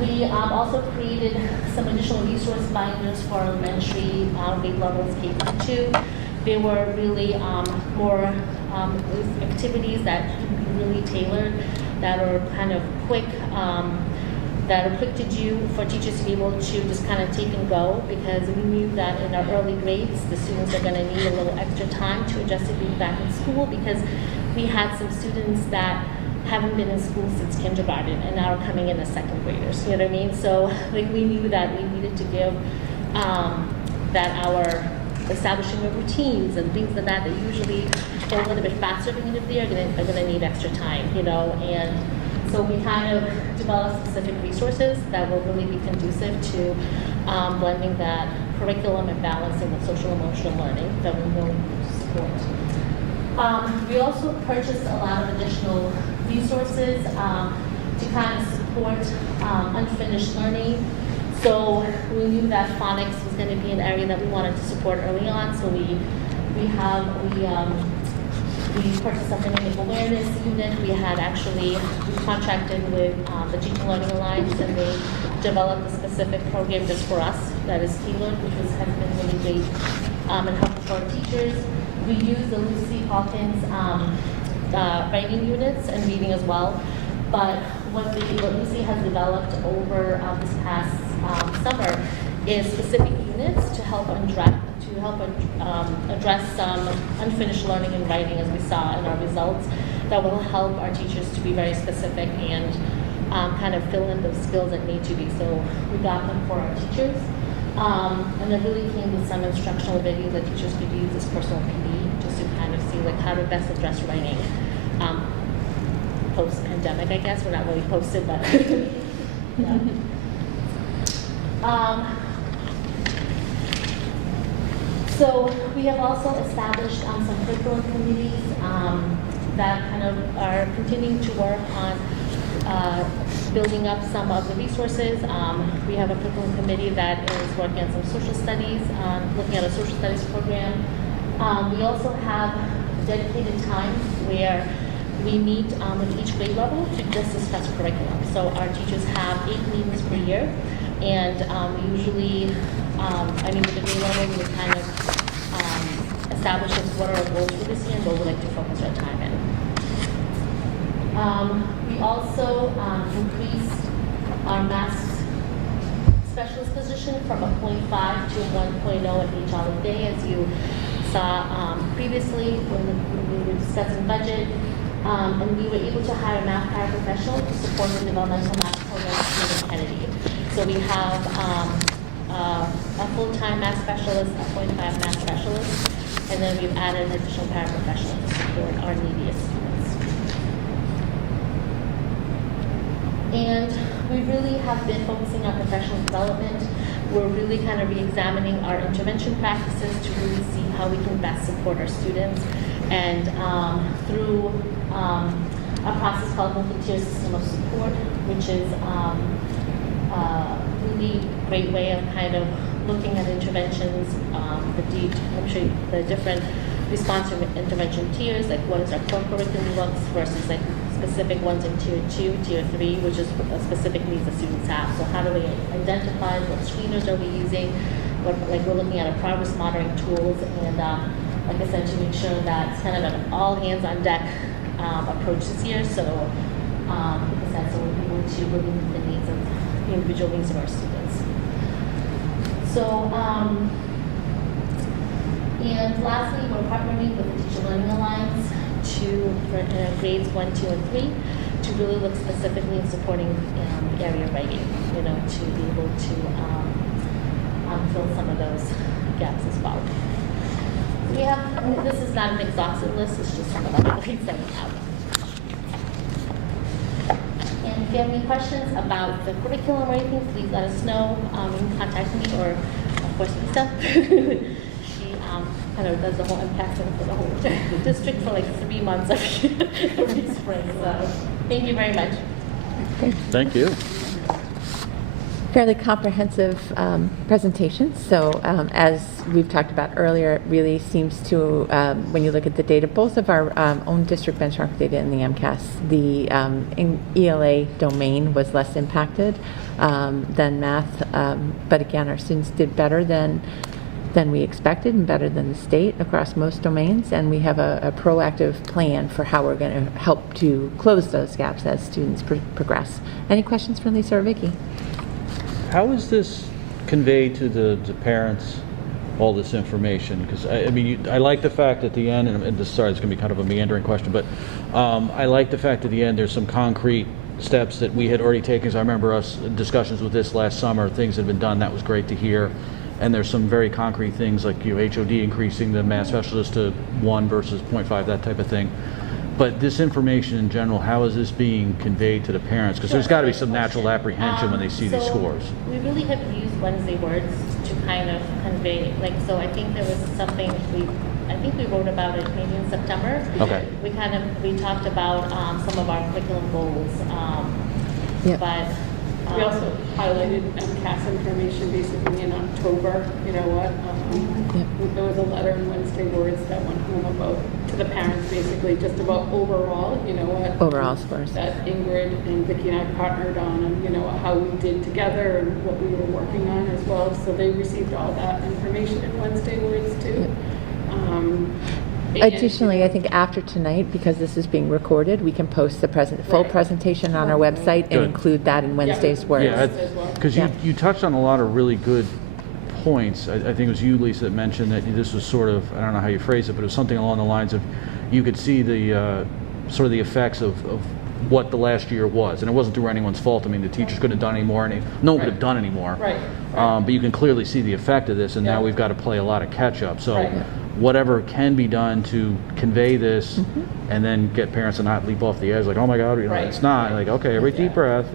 We also created some additional resource binders for elementary grade levels K through 2. They were really more activities that can be really tailored, that are kind of quick, that are quick to do for teachers to be able to just kind of take and go, because we knew that in our early grades, the students are going to need a little extra time to adjust to being back in school, because we had some students that haven't been in school since kindergarten and now are coming in as second graders, you know what I mean? So like we knew that we needed to give that our establishing of routines and things like that usually go a little bit faster at the end of the year are going to need extra time, you know, and so we kind of developed specific resources that will really be conducive to blending that curriculum and balancing the social emotional learning that we really need to support. We also purchased a lot of additional resources to kind of support unfinished learning. So we knew that phonics was going to be an area that we wanted to support early on. So we purchased something in the awareness unit. We contracted with the Teaching Learning Alliance, and they developed a specific program just for us that is tailored, which has been really great and helpful for our teachers. We use the Lucy Hawkins writing units and reading as well. But what Lucy has developed over this past summer is specific units to help address some unfinished learning and writing, as we saw in our results, that will help our teachers to be very specific and kind of fill in those skills that need to be. So we got them for our teachers. And it really came with some instructional videos that teachers could use as personal PD, just to kind of see like how to best address writing post-pandemic, I guess. We're not really posted, but yeah. So we have also established some curriculum committees that kind of are continuing to work on building up some of the resources. We have a curriculum committee that is working on some social studies, looking at a social studies program. We also have dedicated time where we meet with each grade level to just discuss curriculum. So our teachers have 8 meetings per year, and we usually, with the grade level, we kind of establish what are our goals for this year and what we'd like to focus our time in. We also increased our math specialist position from a 0.5 to 1.0 at each holiday, as you saw previously when we were discussing budget. And we were able to hire a math paraprofessional to support the developmental math program in Kennedy. So we have a full-time math specialist, a 0.5 math specialist, and then we've added an additional paraprofessional to support our neediest students. And we really have been focusing on professional development. We're really kind of re-examining our intervention practices to really see how we can best support our students. And through a process called multi-tier system of support, which is a really great way of kind of looking at interventions, the different response intervention tiers, like what is our core curriculum looks versus like specific ones in tier 2, tier 3, which is specific needs the students have. So how do we identify what screeners are we using? We're looking at a progress monitoring tools, and like I said, to make sure that it's kind of an all hands on deck approach this year. So because that's what we're able to really meet the needs of the individual needs of our students. So and lastly, we're partnering with the Teacher Learning Alliance for grades 1, 2, and 3 to really look specifically in supporting area writing, to be able to fill some of those gaps as well. This is not an exhaustive list, it's just some of the highlights that we have. And if you have any questions about the curriculum or anything, please let us know. You can contact me or, of course, Lisa. She kind of does the whole Mcas for the whole district for like 3 months every spring. So thank you very much. Thank you. Fairly comprehensive presentation. So as we've talked about earlier, it really seems to, when you look at the data, both of our own district benchmark data and the Mcas, the ELA domain was less impacted than math, but again, our students did better than we expected and better than the state across most domains, and we have a proactive plan for how we're going to help to close those gaps as students progress. Any questions for Lisa or Vicki? How is this conveyed to the parents, all this information? Because I like the fact at the end, and this, sorry, it's going to be kind of a meandering question, but I like the fact at the end there's some concrete steps that we had already taken. So I remember us discussions with this last summer, things that had been done. That was great to hear. And there's some very concrete things like HOD increasing the math specialist to 1 versus 0.5, that type of thing. But this information in general, how is this being conveyed to the parents? Because there's got to be some natural apprehension when they see these scores. We really have used Wednesday words to kind of convey, so I think there was something we wrote about it maybe in September. Okay. We talked about some of our curriculum goals, but We also highlighted Mcas information basically in October. There was a letter in Wednesday Words that went home about to the parents, basically just about overall, Overall scores. that Ingrid and Vicki and I partnered on, and how we did together and what we were working on as well. So they received all that information in Wednesday Words too. Additionally, I think after tonight, because this is being recorded, we can post the full presentation on our website and Good. include that in Wednesday's words. Yeah, because you touched on a lot of really good points. I think it was you, Lisa, that mentioned that this was sort of, I don't know how you phrase it, but it was something along the lines of you could see the sort of the effects of what the last year was. And it wasn't through anyone's fault. I mean, the teachers couldn't have done any more, and no one could have done any more. Right. But you can clearly see the effect of this, and now we've got to play a lot of catch up. So whatever can be done to convey this and then get parents to not leap off the edge like, oh my God, it's not. Like, okay, every deep breath,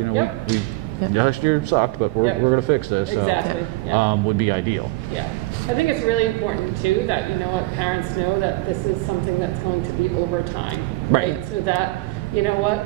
last year sucked, but we're Yep. going to fix this. So, Exactly, yeah. would be ideal. Yeah, I think it's really important too that, you know what, parents know that this is something that's going to be over time. Right. So that, you know what,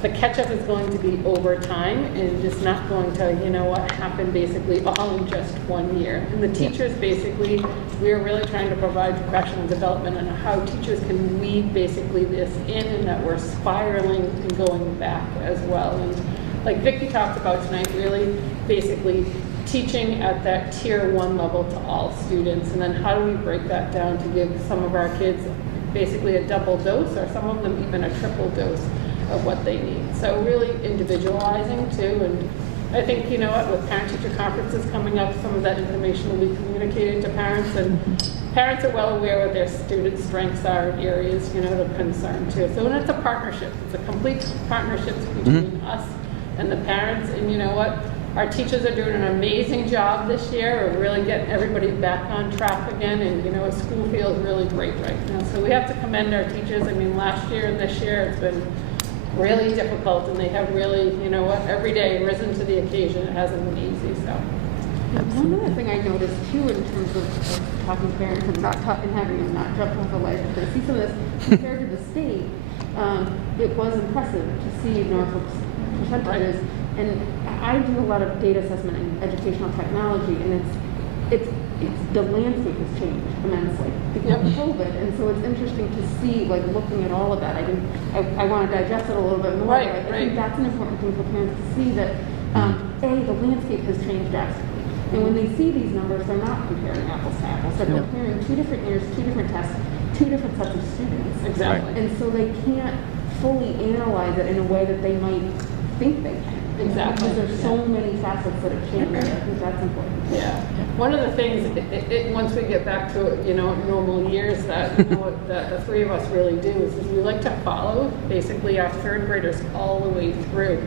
the catch-up is going to be over time and just not going to, you know what, happen basically all in just 1 year. And the teachers basically, we're really trying to provide professional development on how teachers can weave basically this in and that we're spiraling and going back as well. And like Vicki talked about tonight, really basically teaching at that tier 1 level to all students. And then how do we break that down to give some of our kids basically a double dose or some of them even a triple dose of what they need. So really individualizing too, and I think, you know what, with parent-teacher conferences coming up, some of that information will be communicated to parents, and parents are well aware what their students' strengths are in areas, you know, of concern too. So and it's a partnership. It's a complete partnership between us and the parents, and you know what, our teachers are doing an amazing job this year of really getting everybody back on track again, and you know, school feels really great right now. So we have to commend our teachers. I mean, last year and this year it's been really difficult, and they have really, you know what, every day risen to the occasion. It hasn't been easy, so. One other thing I noticed too in terms of talking to parents and and having them not jump off the ledge, if they see some of this compared to the state, it was impressive to see Norfolk's percentages. And I do a lot of data assessment and educational technology, and it's the landscape has changed immensely because of COVID, and so it's interesting to see, like, looking at all of that. I want to digest it a little bit more. Right, but I think that's an important thing for parents to see, that the landscape has changed drastically. And when they see these numbers, they're not comparing apples to apples. They're comparing 2 different years, 2 different tests, 2 different sets of students. Exactly. And so they can't fully analyze it in a way that they might think they can. Exactly. Because there's so many facets that have changed. I think that's important. Yeah. One of the things, once we get back to, you know, normal years, that, you know, what the 3 of us really do is we like to follow basically our 3rd graders all the way through.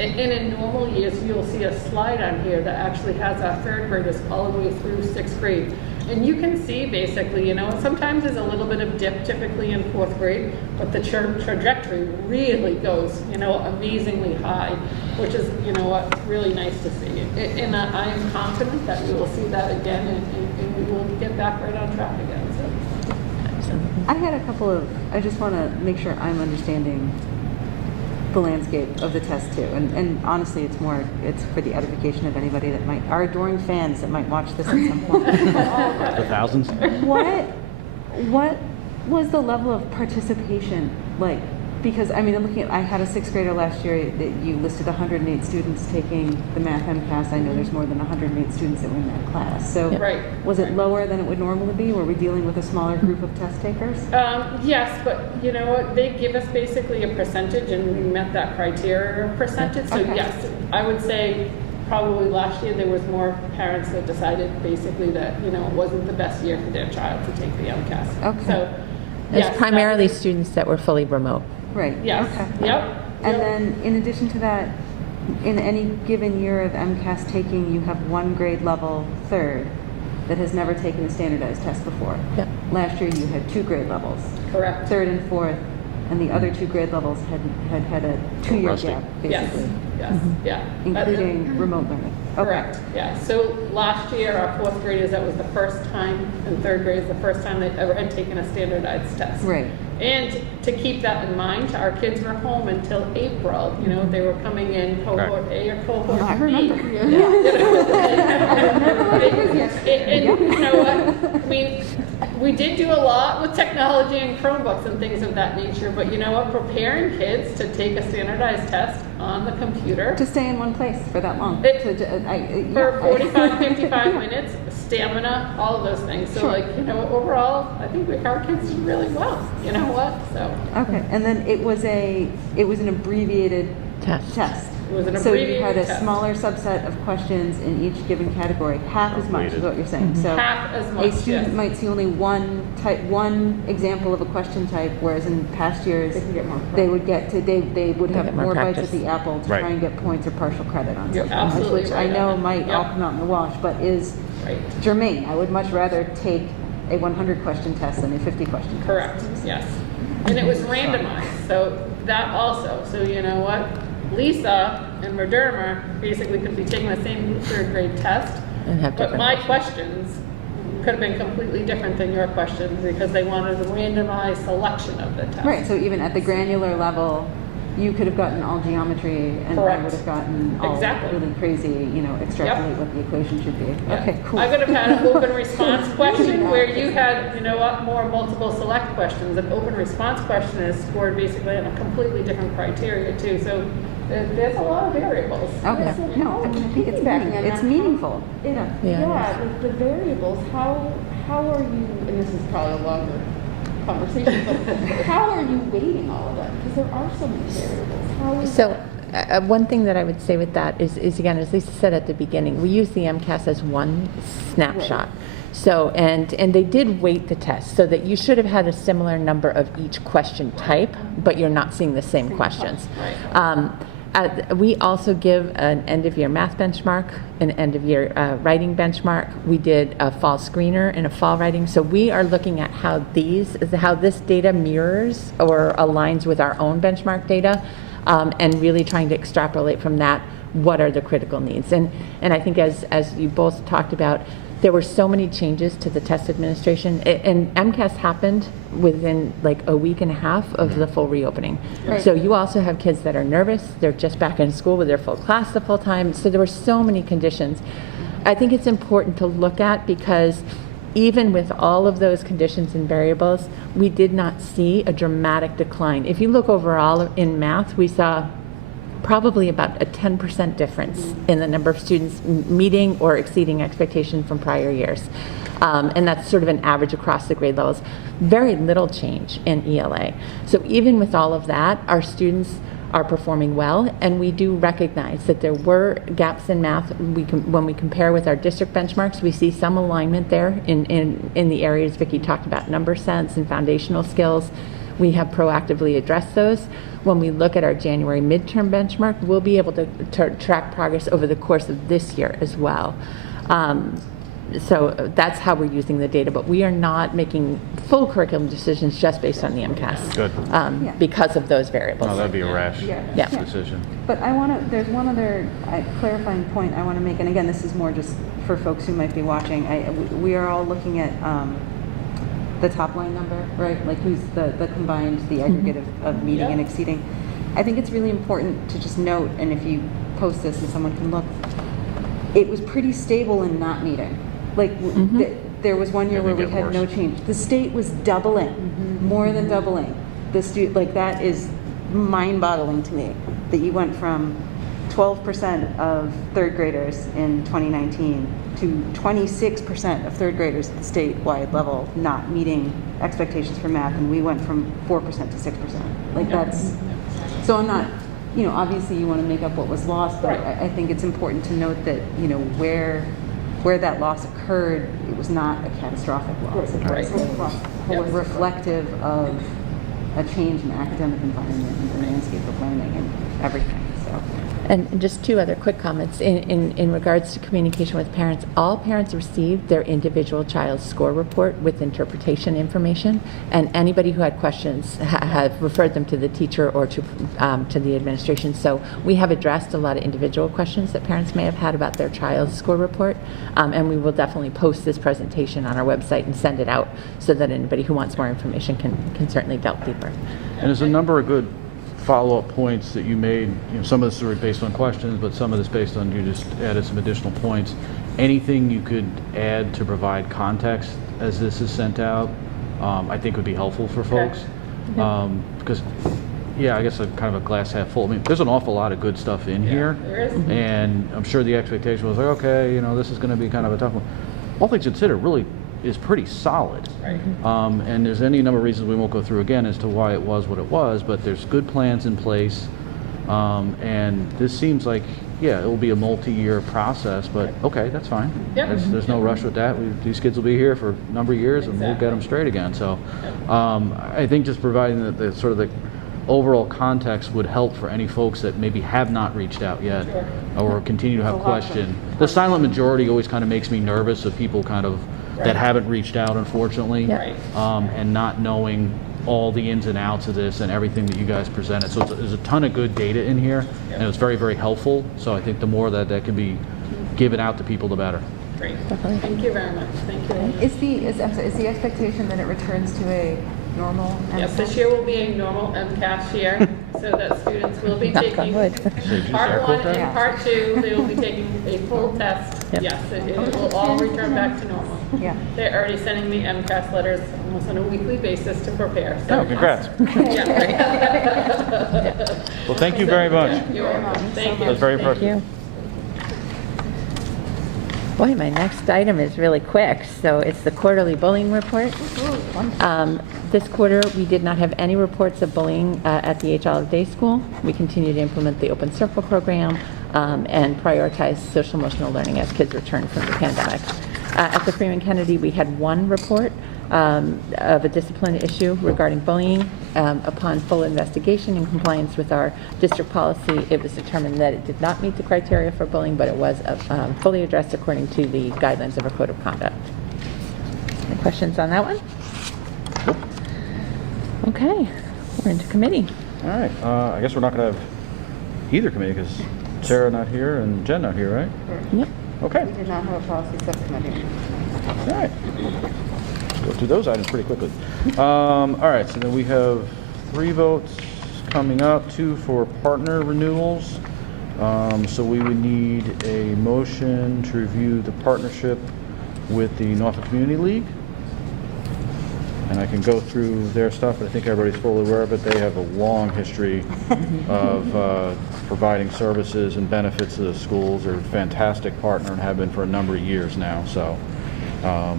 And in normal years, you'll see a slide on here that actually has our 3rd graders all the way through 6th grade. And you can see basically, you know, sometimes there's a little bit of dip typically in 4th grade, but the trajectory really goes, you know, amazingly high, which is, you know what, really nice to see. And I am confident that we will see that again, and we will get back right on track again. So. I had a couple of, I just want to make sure I'm understanding the landscape of the test too. And honestly, it's for the edification of anybody that might, our adoring fans that might watch this at some point. The thousands. What was the level of participation like? Because I mean, I had a 6th grader last year that you listed 108 students taking the math Mcas. I know there's more than 108 students that were in that class. So Right. Was it lower than it would normally be? Were we dealing with a smaller group of test takers? Yes, but you know what, they give us basically a percentage, and we met that criteria percentage. So Okay. yes, I would say probably last year there was more parents that decided basically that, you know, it wasn't the best year for their child to take the MCAS. Okay. So, It's yes, primarily students that were fully remote. Right. Yes, Okay. yep. And yep. then, in addition to that, in any given year of MCAS taking, you have 1 grade level 3rd that has never taken a standardized test before. Yep. Last year, you had 2 grade levels, Correct. 3rd and 4th, and the other 2 grade levels had a 2-year Rusty. gap, Yes, basically, yes, yeah. including remote learning. Okay. Correct, yeah. So last year, our 4th graders, that was the first time, and 3rd graders, the first time they ever had taken a standardized test. Right. And to keep that in mind, our kids were home until April. You know, they were coming in cohort A or cohort Oh, I B. remember. And you know what? I mean, we did do a lot with technology and Chromebooks and things of that nature, but you know what? Preparing kids to take a standardized test on the computer To stay in one place for that long. for 45, 55 minutes, stamina, all of those things. So, Sure. like, you know, overall, I think our kids did really well. You know what? So, Okay, and then it was an abbreviated Test. it was an So you abbreviated had a test. smaller subset of questions in each given category, half as much is what you're saying. So Half as much, a student yes. might see only one example of a question type, whereas in past years, They can get more they would have get more more bites practice. at the apple to Right. try and get points or partial credit on You're something, absolutely which I right know on that. might all Yep. come out in the wash, but is Right. germane. I would much rather take a 100 question test than a 50 question test. Correct, yes. And it was randomized, so that also. So you know what? Lisa and Moderna basically could be taking the same third grade test, And have but different my questions. questions could have been completely different than your questions because they wanted a randomized selection of the test. Right, so even at the granular level, you could have gotten all geometry, and I Correct. would have gotten all Exactly. really crazy, extrapolate what the equation should be. Yeah. Okay, cool. I could have had an open response question where you had, more multiple select questions. An open response question is scored basically on a completely different criteria too. So there's a lot of variables. Okay, no, I think it's meaningful. Yeah. Yeah. The variables, how are you, and this is probably a longer conversation, but how are you weighting all of that? Because there are so many variables. How is So, one thing that I would say with that is again, as Lisa said at the beginning, we use the MCAS as one snapshot. So, and they did weight the test so that you should have had a similar number of each question type, but you're not seeing the same questions. We also give an end-of-year math benchmark, an end-of-year writing benchmark. We did a fall screener and a fall writing. So we are looking at how this data mirrors or aligns with our own benchmark data, and really trying to extrapolate from that what are the critical needs. And I think as you both talked about, there were so many changes to the test administration, and MCAS happened within like a week and a half of the full reopening. Right. So you also have kids that are nervous, they're just back in school with their full class the full time, so there were so many conditions. I think it's important to look at because even with all of those conditions and variables, we did not see a dramatic decline. If you look overall in math, we saw probably about a 10% difference in the number of students meeting or exceeding expectation from prior years. And that's sort of an average across the grade levels. Very little change in ELA. So even with all of that, our students are performing well, and we do recognize that there were gaps in math. When we compare with our district benchmarks, we see some alignment there in the areas Vicki talked about, number sense and foundational skills. We have proactively addressed those. When we look at our January midterm benchmark, we'll be able to track progress over the course of this year as well. So that's how we're using the data, but we are not making full curriculum decisions just based on the MCAS. Good. Because of those variables. No, that'd be a rash Yeah. decision. But there's one other clarifying point I want to make, and again, this is more just for folks who might be watching. We are all looking at the top line number, right? Like who's the combined, the aggregate of meeting and exceeding. I think it's really important to just note, and if you post this and someone can look, it was pretty stable in not meeting. Like there was one year where we had no change. The state was doubling, more than doubling. That is mind-boggling to me that you went from 12% of third graders in 2019 to 26% of third graders at the statewide level not meeting expectations for math, and we went from 4% to 6%. Like that's, so I'm not, obviously you want to make up what was lost, but I think it's important to note that, where that loss occurred, it was not a catastrophic loss. It was reflective of a change in academic environment and the landscape of learning and everything. So. And just two other quick comments. In regards to communication with parents, all parents received their individual child's score report with interpretation information, and anybody who had questions have referred them to the teacher or to the administration. So we have addressed a lot of individual questions that parents may have had about their child's score report, and we will definitely post this presentation on our website and send it out so that anybody who wants more information can certainly delve deeper. And there's a number of good follow-up points that you made. Some of this are based on questions, but some of this based on you just added some additional points. Anything you could add to provide context as this is sent out, I think would be helpful for folks. Because, I guess I'm kind of a glass half full. I mean, there's an awful lot of good stuff in here. There is. And I'm sure the expectation was like, okay, this is going to be kind of a tough one. All things considered, really is pretty solid. Right. And there's any number of reasons we won't go through again as to why it was what it was, but there's good plans in place. And this seems like, it will be a multi-year process, but okay, that's fine. Yep. There's no rush with that. These kids will be here for a number of years and we'll get them straight again. So I think just providing the sort of the overall context would help for any folks that maybe have not reached out yet or continue to have questions. The silent majority always kind of makes me nervous of people kind of that haven't reached out, unfortunately, and not knowing all the ins and outs of this and everything that you guys presented. So there's a ton of good data in here, and it was very, very helpful. So I think the more that can be given out to people, the better. Great. Thank you very much. Thank you. Is the expectation that it returns to a normal? Yes, this year will be a normal MCAS year, so that students will be taking part 1 and part 2. They will be taking a full test. Yep. Yes, it will all return back to normal. Yeah. They're already sending me MCAS letters almost on a weekly basis to prepare. So Oh, congrats. Yeah, right. Well, thank you very much. You're welcome. Thank you. That was very Thank productive. you. Boy, my next item is really quick. So it's the quarterly bullying report. This quarter, we did not have any reports of bullying at the H. Olive Day School. We continue to implement the Open Circle program and prioritize social emotional learning as kids return from the pandemic. At the Freeman Kennedy, we had one report of a discipline issue regarding bullying. Upon full investigation and compliance with our district policy, it was determined that it did not meet the criteria for bullying, but it was fully addressed according to the guidelines of our code of conduct. Any questions on that one? Okay, we're into committee. All right. I guess we're not going to have either committee because Sarah not here and Jen not here, right? Yep. Okay. We did not have a policy subcommittee. All right. Let's go through those items pretty quickly. All right, so then we have 3 votes coming up, 2 for partner renewals. So we would need a motion to review the partnership with the Norfolk Community League. And I can go through their stuff, but I think everybody's fully aware of it. They have a long history of providing services and benefits to the schools. They're a fantastic partner and have been for a number of years now. So I'll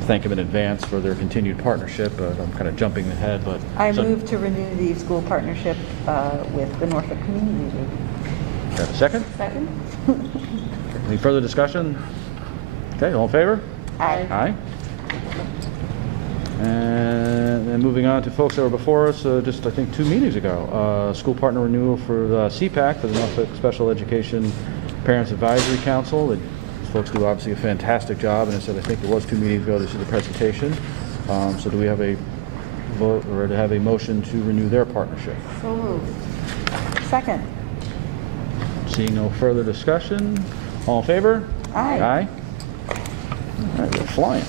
thank them in advance for their continued partnership. I'm kind of jumping ahead, but I move to renew the school partnership with the Norfolk Community League. Have a second? Second? Any further discussion? Okay, all in favor? Aye. Aye. And then moving on to folks that were before us, just I think 2 meetings ago, school partner renewal for the Cpac, for the Norfolk Special Education Parents Advisory Council. These folks do obviously a fantastic job, and I said I think it was 2 meetings ago. This is the presentation. So do we have a vote or to have a motion to renew their partnership? So moved. Second. Seeing no further discussion, all in favor? Aye. Aye. All right, we're flying.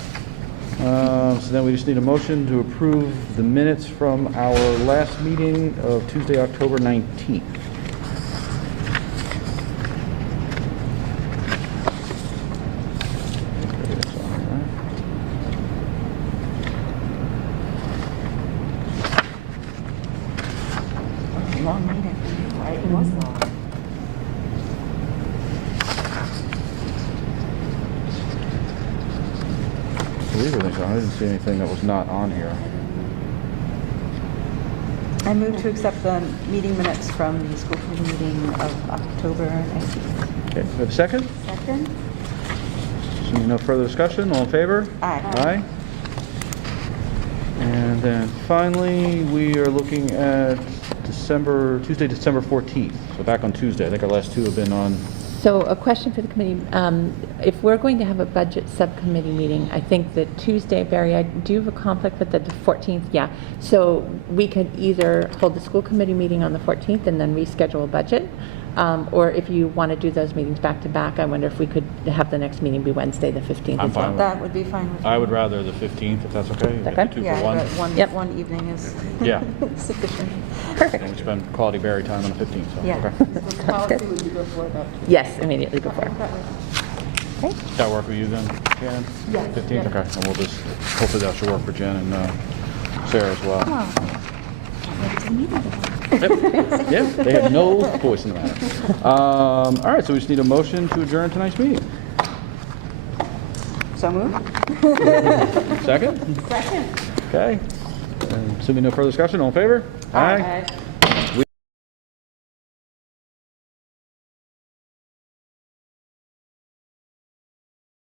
So then we just need a motion to approve the minutes from our last meeting of Tuesday, October 19th. Okay, that's all right. Long meeting. Right, it was long. I believe everything's on. I didn't see anything that was not on here. I move to accept the meeting minutes from the school committee meeting of October 19th. Okay, we have a second? Second? Seeing no further discussion, all in favor? Aye. Aye. And then finally, we are looking at Tuesday, December 14th. So back on Tuesday. I think our last 2 have been on. So a question for the committee. If we're going to have a budget subcommittee meeting, I think that Tuesday, Barry, do you have a conflict with the 14th? Yeah. So we could either hold the school committee meeting on the 14th and then reschedule a budget. Or if you want to do those meetings back to back, I wonder if we could have the next meeting be Wednesday, the 15th. I'm as fine well. with That would be fine with me. I would rather the 15th, if that's okay. Is that good? 2 Yeah, for 1. but one, Yep. one evening is Yeah. sufficient. Perfect. And we spend quality Barry time on the 15th, so, Yeah. okay. Policy would be before that. Yes, immediately before. Okay. That work for you then, Jan? Yes. 15th, okay. And we'll just, hopefully that should work for Jen and Sarah as well. Oh, not ready to the meeting. Yep. Yeah, they have no voice in the matter. All right, so we just need a motion to adjourn tonight's meeting. So moved? Second? Second. Okay. Assuming no further discussion, all in favor? Aye.